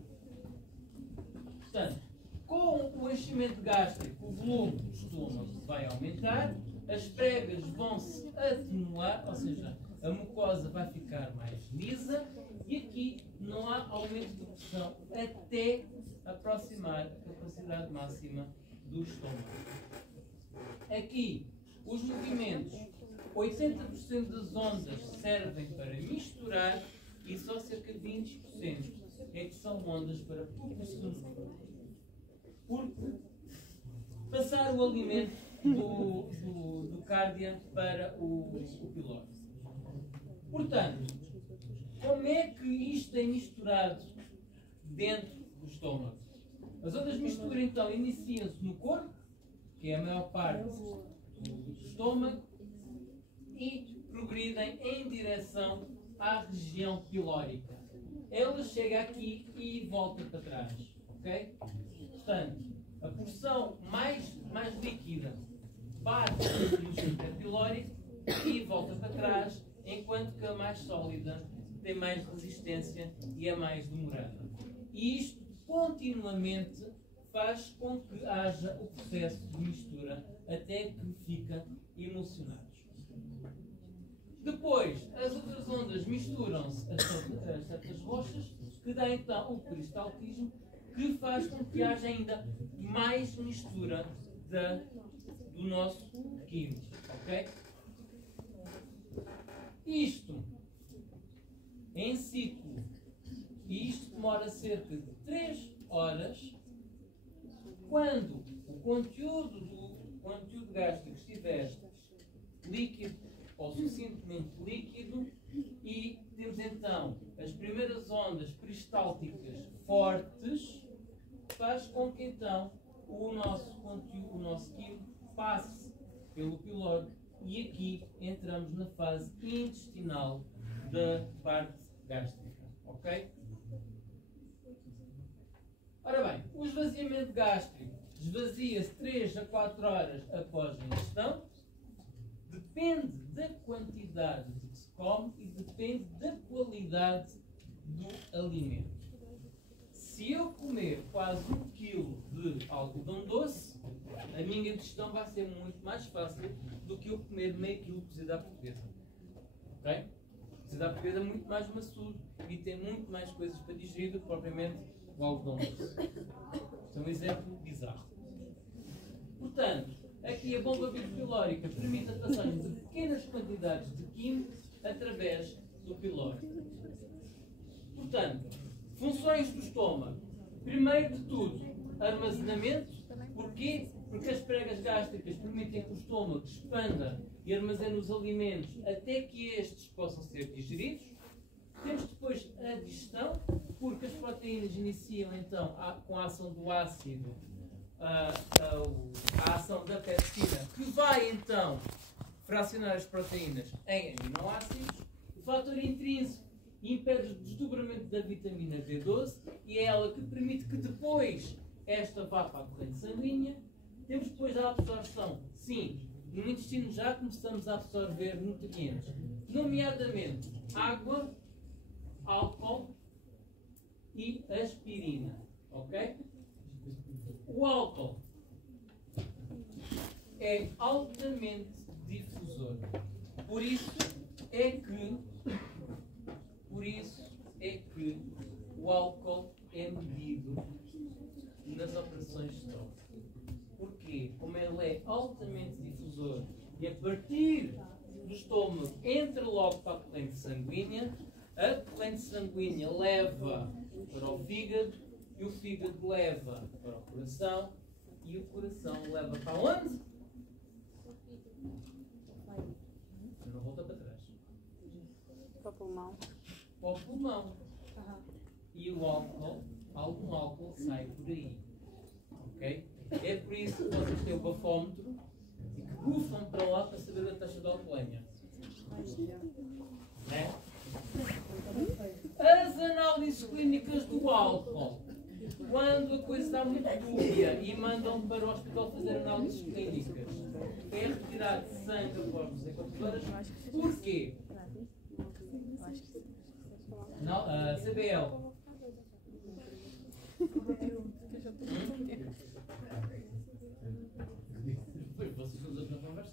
Portanto, com o enchimento gástrico, o volume do estômago vai aumentar, as pregas vão se atenuar, ou seja, a mucosa vai ficar mais lisa, e aqui não há aumento de pressão até aproximar a capacidade máxima do estômago. Aqui, os movimentos, 80% das ondas servem para misturar e só cerca de 20% é que são ondas para propulsão. Porque passar o alimento do cárdia para o pilório. Portanto, como é que isto é misturado dentro do estômago? As ondas de mistura então iniciam-se no corpo, que é a maior parte do estômago, e progridem em direção à região pilórica. Ela chega aqui e volta para trás. Ok? Portanto, a porção mais líquida bate no esfíncter pilórico e volta para trás, enquanto que a mais sólida tem mais resistência e é mais demorada. E isto continuamente faz com que haja o processo de mistura até que fica emulsionado. Depois, as outras ondas misturam-se a certas rochas, que dá então o peristaltismo, que faz com que haja ainda mais mistura do nosso químico. Ok? Isto em ciclo, e isto demora cerca de 3 horas, quando o conteúdo gástrico estiver líquido ou suficientemente líquido, e temos então as primeiras ondas peristálticas fortes, faz com que então o nosso conteúdo, o nosso químico, passe pelo pilório, e aqui entramos na fase intestinal da parte gástrica. Ok? Ora bem, o esvaziamento gástrico esvazia-se 3 a 4 horas após a ingestão. Depende da quantidade de que se come e depende da qualidade do alimento. Se eu comer quase 1 kg de algodão doce, a minha digestão vai ser muito mais fácil do que eu comer meio quilo de cozida à portuguesa. Ok? Cozida à portuguesa é muito mais maçudo e tem muito mais coisas para digerir do que propriamente o algodão doce. Isto é um exemplo bizarro. Portanto, aqui a bomba pilórica permite a passagem de pequenas quantidades de químico através do pilório. Portanto, funções do estômago. Primeiro de tudo, armazenamento. Porquê? porque as pregas gástricas permitem que o estômago expanda e armazene os alimentos até que estes possam ser digeridos. Temos depois a digestão, porque as proteínas iniciam então com a ação do ácido, a ação da pepsina, que vai então fracionar as proteínas em aminoácidos. O fator intrínseco impede o desdobramento da vitamina B12 e é ela que permite que depois esta vá para a corrente sanguínea. Temos depois a absorção. Sim, no intestino já começamos a absorver nutrientes, nomeadamente água, álcool e aspirina. Ok? O álcool é altamente difusor. Por isso é que o álcool é medido nas operações de stop. Porquê? Como ele é altamente difusor e a partir do estômago entra logo para a corrente sanguínea, a corrente sanguínea leva para o fígado e o fígado leva para o coração e o coração leva para onde? Não volta para trás. Para o pulmão. Para o pulmão. E o álcool, algum álcool sai por aí. Ok? É por isso que vocês têm o bafómetro e que bufam para lá para saber a taxa de alcoolemia. Né? As análises clínicas do álcool, quando a coisa está muito dúbia e mandam para o hospital fazer análises clínicas, é retirar sangue após 24 horas. Porquê? Não, CBL. Depois vocês nos outros na conversa.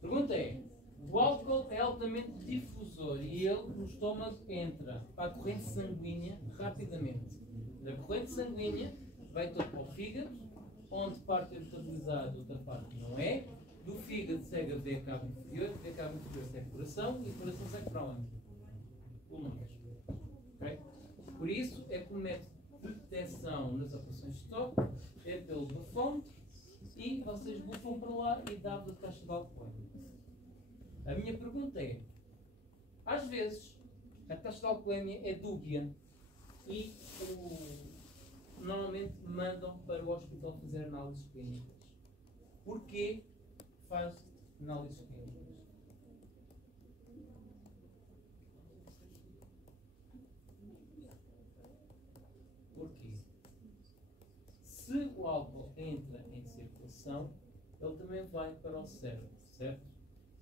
Pergunta é: o álcool é altamente difusor e ele no estômago entra para a corrente sanguínea rapidamente. Da corrente sanguínea vai todo para o fígado, onde parte é metabolizado, outra parte não é. Do fígado segue a veia cava inferior, a veia cava inferior segue o coração e o coração segue para onde? Pulmões. Okay? Por isso é que o método de detecção nas operações de stop é pelo bafómetro e vocês bufam para lá e dá-vos a taxa de álcool. A minha pergunta é: às vezes a taxa de alcoolemia é dúbia e normalmente mandam para o hospital fazer análises clínicas. Porquê faz análises clínicas? Porquê? Se o álcool entra em circulação, ele também vai para o cérebro, certo?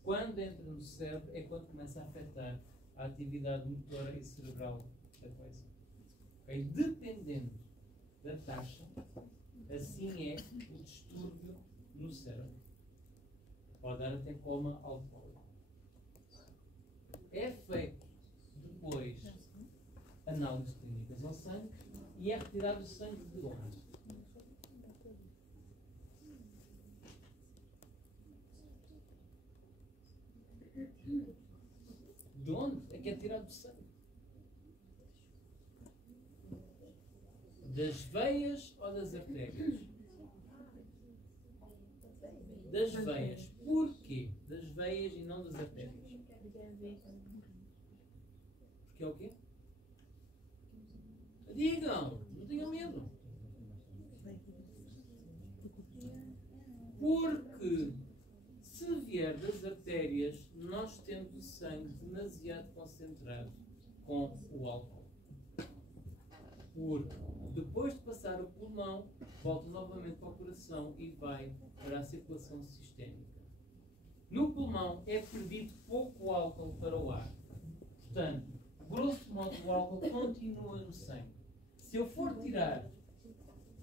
Quando entra no cérebro é quando começa a afetar a atividade motora e cerebral da coisa. Okay? Dependendo da taxa, assim é o distúrbio no cérebro. Pode dar até coma alcoólico. É feito depois análises clínicas ao sangue e é retirado o sangue de onde? De onde é que é tirado o sangue? Das veias ou das artérias? Das veias. Porquê das veias e não das artérias? Porque é o quê? Digam, não tenham medo. Porque se vier das artérias, nós temos o sangue demasiado concentrado com o álcool. Porque depois de passar o pulmão, volta novamente para o coração e vai para a circulação sistémica. No pulmão é perdido pouco álcool para o ar. Portanto, grosso modo, o álcool continua no sangue. Se eu for tirar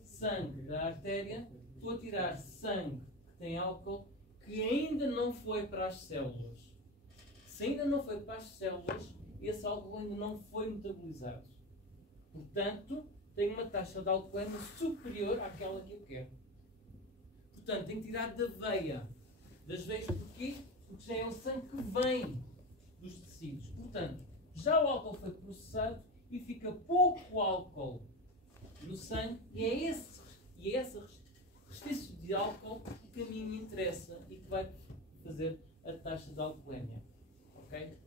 sangue da artéria, estou a tirar sangue que tem álcool que ainda não foi para as células. Se ainda não foi para as células, esse álcool ainda não foi metabolizado. Portanto, tem uma taxa de alcoolemia superior àquela que eu quero. Portanto, tem que tirar da veia. Das veias porquê? Porque já é o sangue que vem dos tecidos. Portanto, já o álcool foi processado e fica pouco álcool no sangue e é esse E é essa restício de álcool que a mim me interessa e que vai fazer a taxa de alcoolemia. Ok?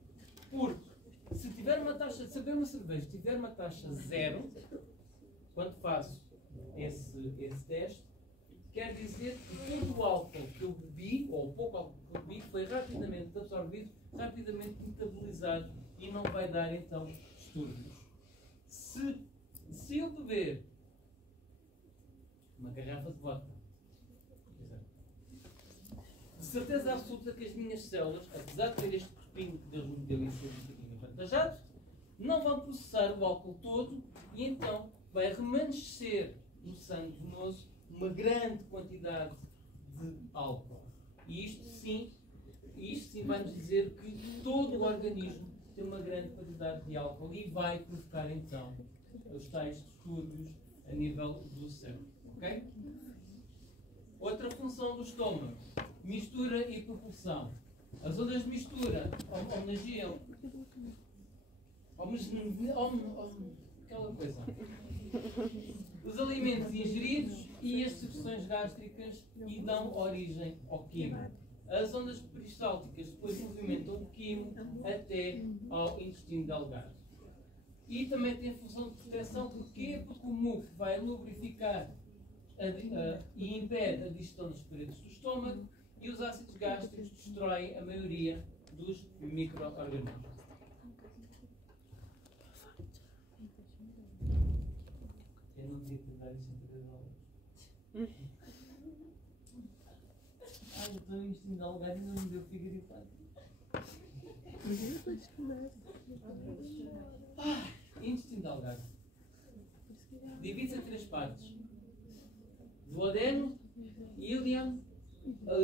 Porque se tiver uma taxa, se beber uma cerveja tiver uma taxa 0, quando faço esse teste, quer dizer que todo o álcool que eu bebi, ou o pouco álcool que eu bebi, foi rapidamente absorvido, rapidamente metabolizado e não vai dar então distúrbios. Se eu beber uma garrafa de vodka, de certeza absoluta que as minhas células, apesar de ter este corpinho que Deus me deu e ser um bocadinho avantajado, não vão processar o álcool todo e então vai remanescer no sangue venoso uma grande quantidade de álcool. E isto sim vai nos dizer que todo o organismo tem uma grande quantidade de álcool e vai provocar então os tais distúrbios a nível do cérebro. Ok? Outra função do estômago: mistura e propulsão. As ondas de mistura homenageiam aquela coisa, os alimentos ingeridos e as secreções gástricas e dão origem ao quimo. As ondas peristálticas depois movimentam o quimo até ao intestino delgado. E também tem a função de proteção. Porquê? Porque o muco vai lubrificar e impede a digestão das paredes do estômago e os ácidos gástricos destroem a maioria dos micro-organismos. Eu não devia ter dado isso em 3 aulas. Eu estou no intestino delgado e não me deu fígado e intestino delgado. Divide-se em 3 partes: duodeno, íleon,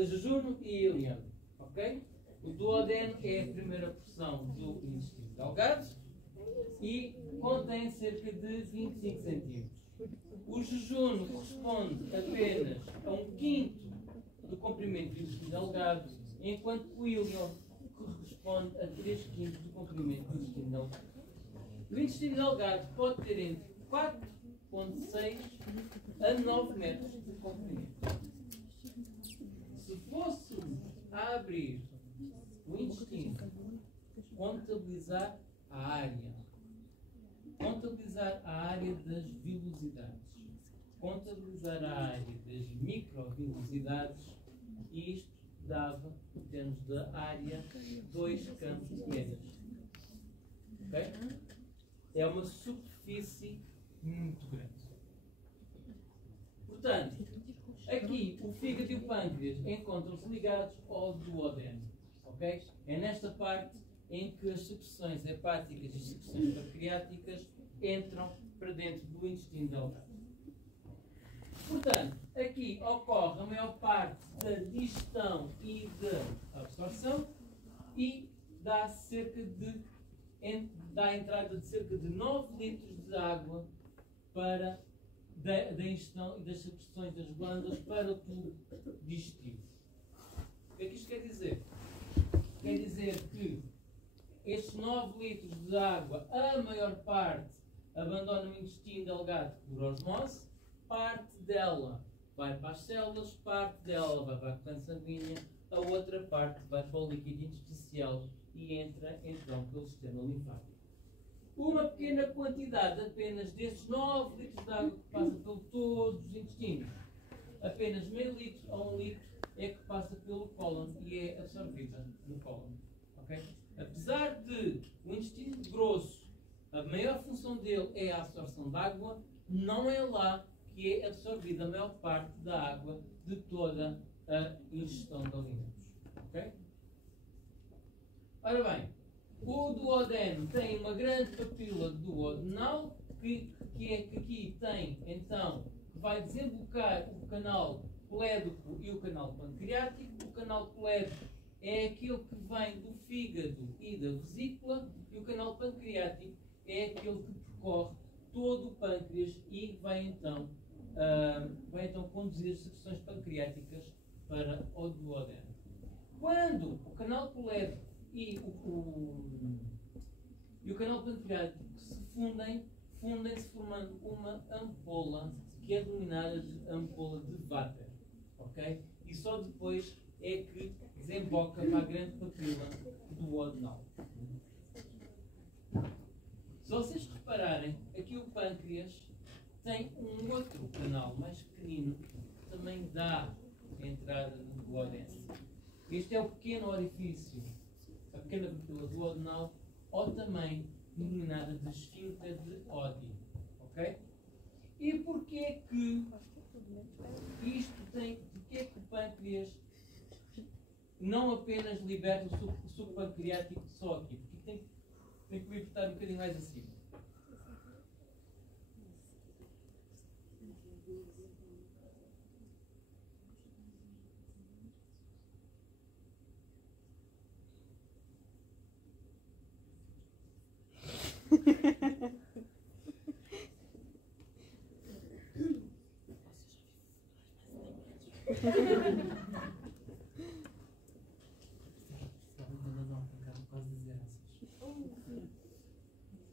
jejuno e íleon. Ok? O duodeno é a primeira porção do intestino delgado e contém cerca de 25 centímetros. O jejuno corresponde apenas a 1/5 do comprimento do intestino delgado, enquanto o íleon corresponde a 3/5 do comprimento do intestino delgado. O intestino delgado pode ter entre 4,6 a 9 metros de comprimento. Se fôssemos a abrir o intestino, contabilizar a área das vilosidades, contabilizar a área das microvilosidades, e isto dava, em termos da área, 2 campos médios. Ok? É uma superfície muito grande. Portanto, aqui o fígado e o pâncreas encontram-se ligados ao duodeno. Okay? É nesta parte em que as secreções hepáticas e secreções pancreáticas entram para dentro do intestino delgado. Portanto, aqui ocorre a maior parte da digestão e da absorção e dá a entrada de cerca de 9 litros de água para da ingestão e das secreções das glândulas para o tubo digestivo. O que é que isto quer dizer? Quer dizer que estes 9 litros de água, a maior parte abandona o intestino delgado por osmose, parte dela vai para as células, parte dela vai para a corrente sanguínea, a outra parte vai para o líquido intersticial e entra então pelo sistema linfático. Uma pequena quantidade apenas desses 9 litros de água que passa por todos os intestinos, apenas meio litro a 1 litro é que passa pelo cólon e é absorvida no cólon. Okay? Apesar de o intestino grosso, a maior função dele é a absorção de água, não é lá que é absorvida a maior parte da água de toda a ingestão de alimentos. Okay? Ora bem, o duodeno tem uma grande papila duodenal que aqui tem, então, que vai desembocar o canal colédoco e o canal pancreático. O canal colédoco é aquele que vem do fígado e da vesícula e o canal pancreático é aquele que percorre todo o pâncreas e vai então conduzir as secreções pancreáticas para o duodeno. Quando o canal colédoco e o canal pancreático se fundem-se formando uma ampola que é denominada de ampola de Vater. Ok? E só depois é que desemboca para a grande papila do duodenal. Se vocês repararem, aqui o pâncreas tem um outro canal mais pequenino que também dá a entrada no duodeno. Este é o pequeno orifício, a pequena papila duodenal, ou também denominada de esfíncter de Oddi. Ok? E porquê que isto tem, porquê que o pâncreas não apenas liberta o suco pancreático só aqui? Porque tem que libertar um bocadinho mais acima.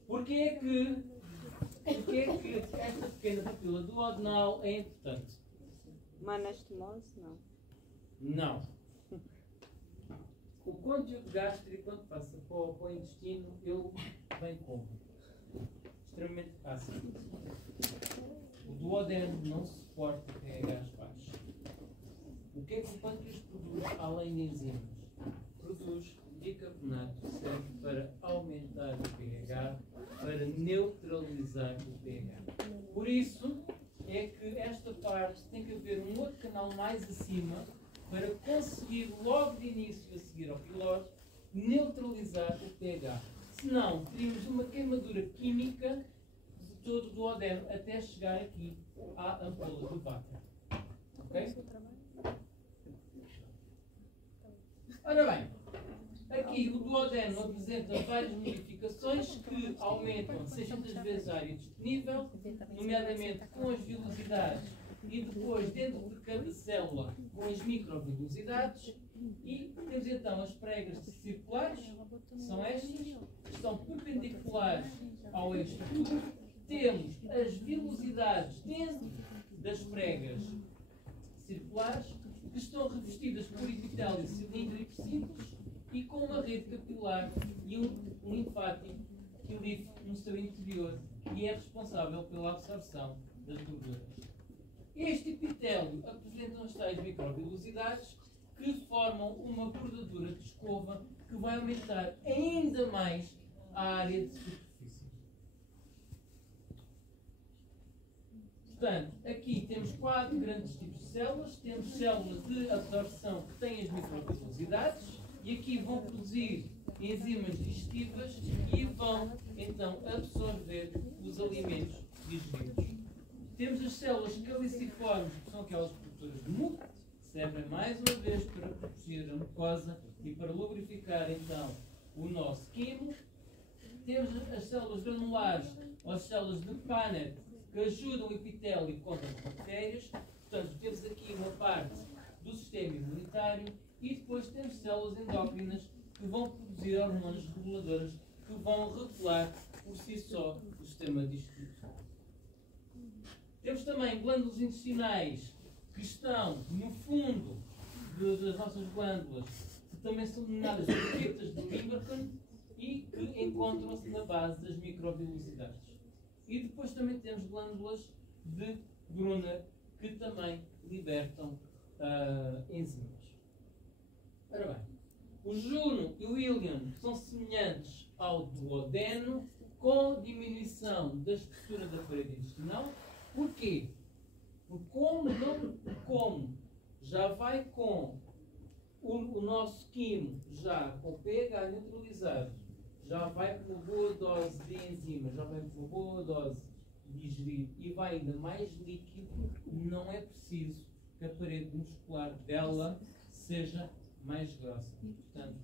Porquê que esta pequena papila duodenal é importante? Uma anastomose, não. Não. O conteúdo gástrico, quando passa para o intestino, ele vem como? Extremamente ácido. O duodeno não suporta pHs baixos. O que é que o pâncreas produz além de enzimas? Produz bicarbonato, que serve para aumentar o pH, para neutralizar o pH. Por isso é que esta parte tem que haver um outro canal mais acima para conseguir logo de início a seguir ao pilório neutralizar o pH. Senão teríamos uma queimadura química de todo o duodeno até chegar aqui à ampola do Vater. Ok? Ora bem, aqui o duodeno apresenta várias modificações que aumentam 600 vezes a área disponível, nomeadamente com as vilosidades e depois dentro de cada célula com as microvilosidades. E temos então as pregas circulares, que são estas, que estão perpendiculares ao eixo tubo. Temos as vilosidades dentro das pregas circulares, que estão revestidas por epitélio cilíndrico simples e com uma rede capilar e um linfático ilífico no seu interior, e é responsável pela absorção das gorduras. Este epitélio apresenta as tais microvilosidades que formam uma bordadura de escova que vai aumentar ainda mais a área de superfície. Portanto, aqui temos 4 grandes tipos de células. Temos células de absorção que têm as microvilosidades e aqui vão produzir enzimas digestivas e vão então absorver os alimentos digeridos. Temos as células caliciformes, que são aquelas produtoras de muco, que servem mais uma vez para proteger a mucosa e para lubrificar então o nosso quimo. Temos as células granulares, ou as células de Paneth, que ajudam o epitélio contra as bactérias. Portanto, temos aqui uma parte do sistema imunitário e depois temos células endócrinas que vão produzir hormonas reguladoras que vão regular por si só o sistema digestivo. Temos também glândulas intestinais que estão no fundo das nossas glândulas, que também são denominadas plaquetas de Limberton e que encontram-se na base das microvilosidades. E depois também temos glândulas de Brunner que também libertam enzimas. Ora bem, o Juno e o Ilion são semelhantes ao duodeno, com diminuição da espessura da parede intestinal. Porquê? Porque como já vai com o nosso quimo já com o pH neutralizado, já vai com uma boa dose de enzimas, já vai com uma boa dose de digerir e vai ainda mais líquido, não é preciso que a parede muscular dela seja mais grossa. Portanto,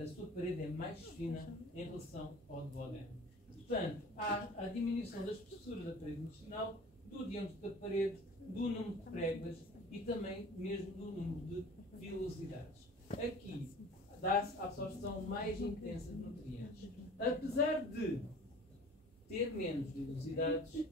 a sua parede é mais fina em relação ao duodeno. Portanto, há a diminuição da espessura da parede intestinal, do diâmetro da parede, do número de pregas e também mesmo do número de vilosidades. Aqui dá-se a absorção mais intensa de nutrientes. Apesar de ter menos vilosidades,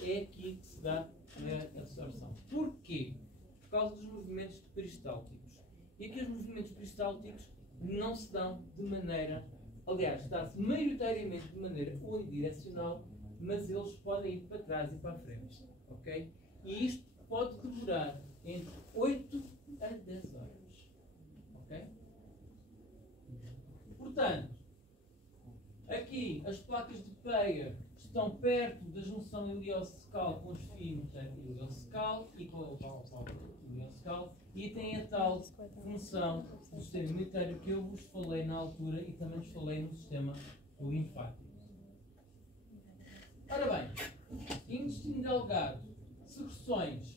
é aqui que se dá a absorção. Porquê? Por causa dos movimentos peristálticos. E aqui os movimentos peristálticos não se dão de maneira, aliás, dá-se maioritariamente de maneira unidirecional, mas eles podem ir para trás e para a frente. Ok? E isto pode demorar entre 8 a 10 horas. Ok? Portanto, aqui as placas de Peyer estão perto da junção iliossecal com os fins iliossecal e com o iliossecal e tem a tal função do sistema imunitário que eu vos falei na altura e também vos falei no sistema linfático. Ora bem, intestino delgado, secreções,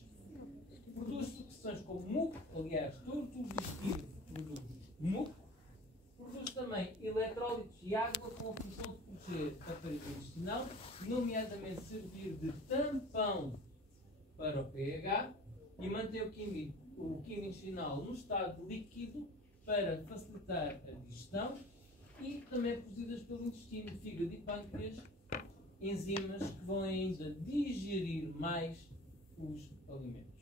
produz secreções como muco, aliás, todo o intestino produz muco, produz também eletrólitos e água com a função de proteger a parede intestinal, nomeadamente servir de tampão para o pH e manter o químico intestinal no estado líquido para facilitar a digestão e também produzidas pelo intestino, fígado e pâncreas, enzimas que vão ainda digerir mais os alimentos.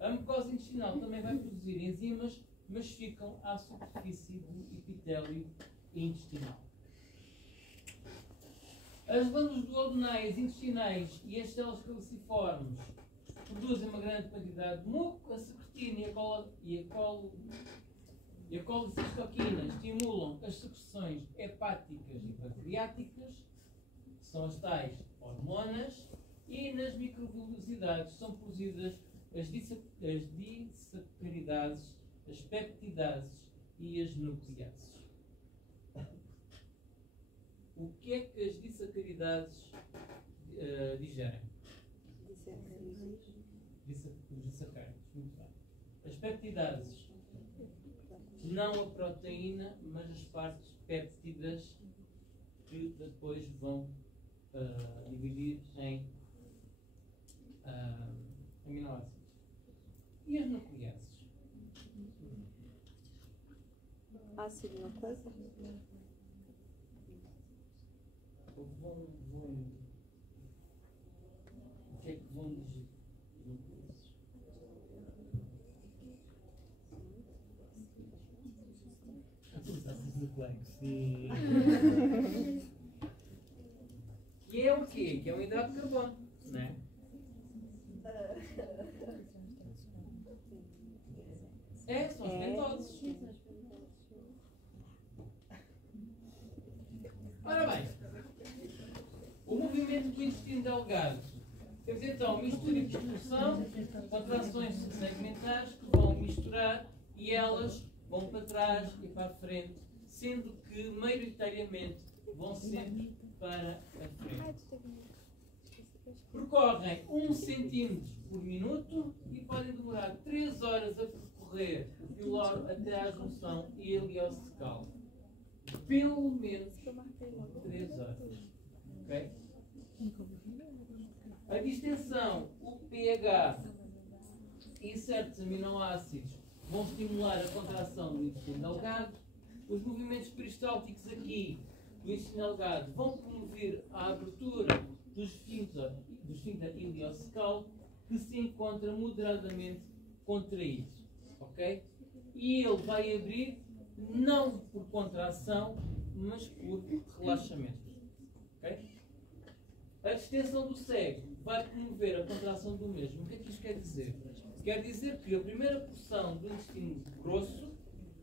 A mucosa intestinal também vai produzir enzimas, mas ficam à superfície do epitélio intestinal. As glândulas duodenais intestinais e as células caliciformes produzem uma grande quantidade de muco. A secretina e a colecistoquina estimulam as secreções hepáticas e pancreáticas, que são as tais hormonas, e nas microvelocisidades são produzidas as disacaridades, as peptidases e as nucleases. O que é que as disacaridades digerem? Os dissacáridos, muito bem. As peptidases, não a proteína, mas as partes péptidas que depois vão dividir em aminoácidos. E as nucleases? Ácido nucleico? O que é que vão dizer? Ácidos nucleicos, sim. E é o quê? Que é um hidrato de carbono, não é? São os pentosos. Ora bem, o movimento do intestino delgado. Temos então mistura e distensão, contrações segmentares que vão misturar e elas vão para trás e para a frente, sendo que maioritariamente vão sempre para a frente. Percorrem 1 cm por minuto e podem demorar 3 horas a percorrer o piloro até à junção iliossecal. Pelo menos 3 horas. Okay? A distensão, o pH e certos aminoácidos vão estimular a contração do intestino delgado. Os movimentos peristálticos aqui do intestino delgado vão promover a abertura do esfíncter iliossecal, que se encontra moderadamente contraído. Ok? E ele vai abrir não por contração, mas por relaxamento. Okay? A distensão do cego vai promover a contração do mesmo. O que é que isto quer dizer? Quer dizer que a primeira porção do intestino grosso,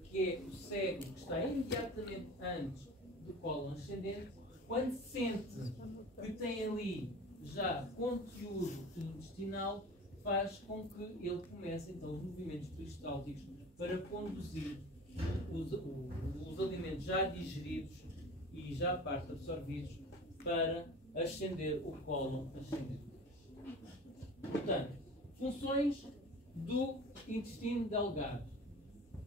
que é o cego que está imediatamente antes do cólon ascendente, quando sente que tem ali já conteúdo intestinal, faz com que ele comece então os movimentos peristálticos para conduzir os alimentos já digeridos e já parte absorvidos para ascender o cólon ascendente. Portanto, funções do intestino delgado.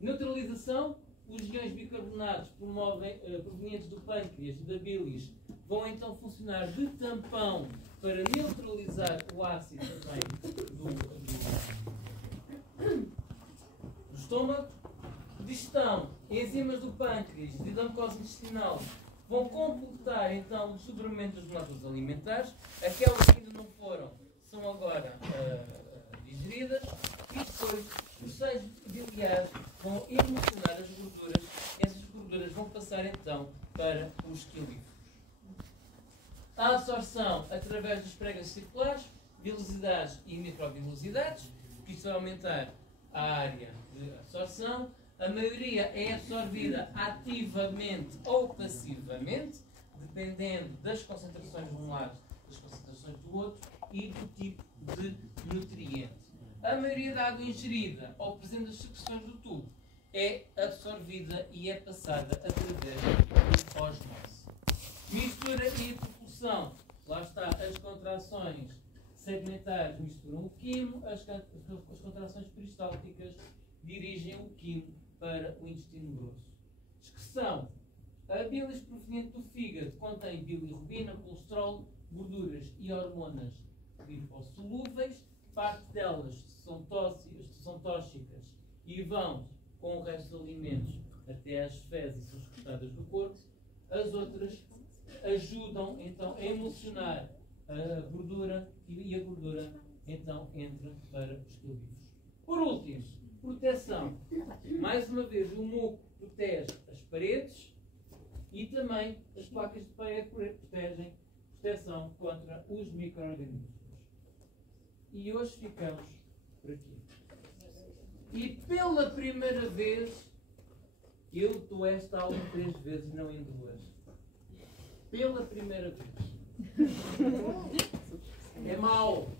Neutralização. Os iões bicarbonatos provenientes do pâncreas e da bilis vão então funcionar de tampão para neutralizar o ácido também do estômago. Digestão. Enzimas do pâncreas e da mucosa intestinal vão completar então o desdobramento das moléculas alimentares. Aquelas que ainda não foram são são agora digeridas e depois os seios biliares vão emulsionar as gorduras. Essas gorduras vão passar então para os esquilíferos. A absorção através dos pregas circulares, vilosidades e microvilosidades, que isso vai aumentar a área de absorção. A maioria é absorvida ativamente ou passivamente, dependendo das concentrações de um lado, das concentrações do outro e do tipo de nutriente. A maioria da água ingerida ou presente nas secreções do tubo é absorvida e é passada através de osmose. Mistura e propulsão. Lá está, as contrações segmentares misturam o quimo, as contrações peristálticas dirigem o quimo para o intestino grosso. Excreção. A bilis proveniente do fígado contém bilirrubina, colesterol, gorduras e hormonas lipossolúveis. Parte delas são tóxicas e vão com o resto dos alimentos até às fezes e são excretadas do corpo. As outras ajudam então a emulsionar a gordura e a gordura então entra para os esquilíferos. Por último, proteção. Mais uma vez, o muco protege as paredes e também as placas de parede protegem proteção contra os micro-organismos. E hoje ficamos por aqui. E pela primeira vez, eu dou esta aula 3 vezes, não em 2. Pela primeira vez. É mau.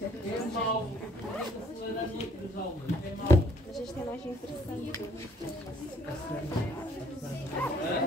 É mau. Podemos acelerar noutras aulas. É mau. A gente tem imagem interessante. Hã?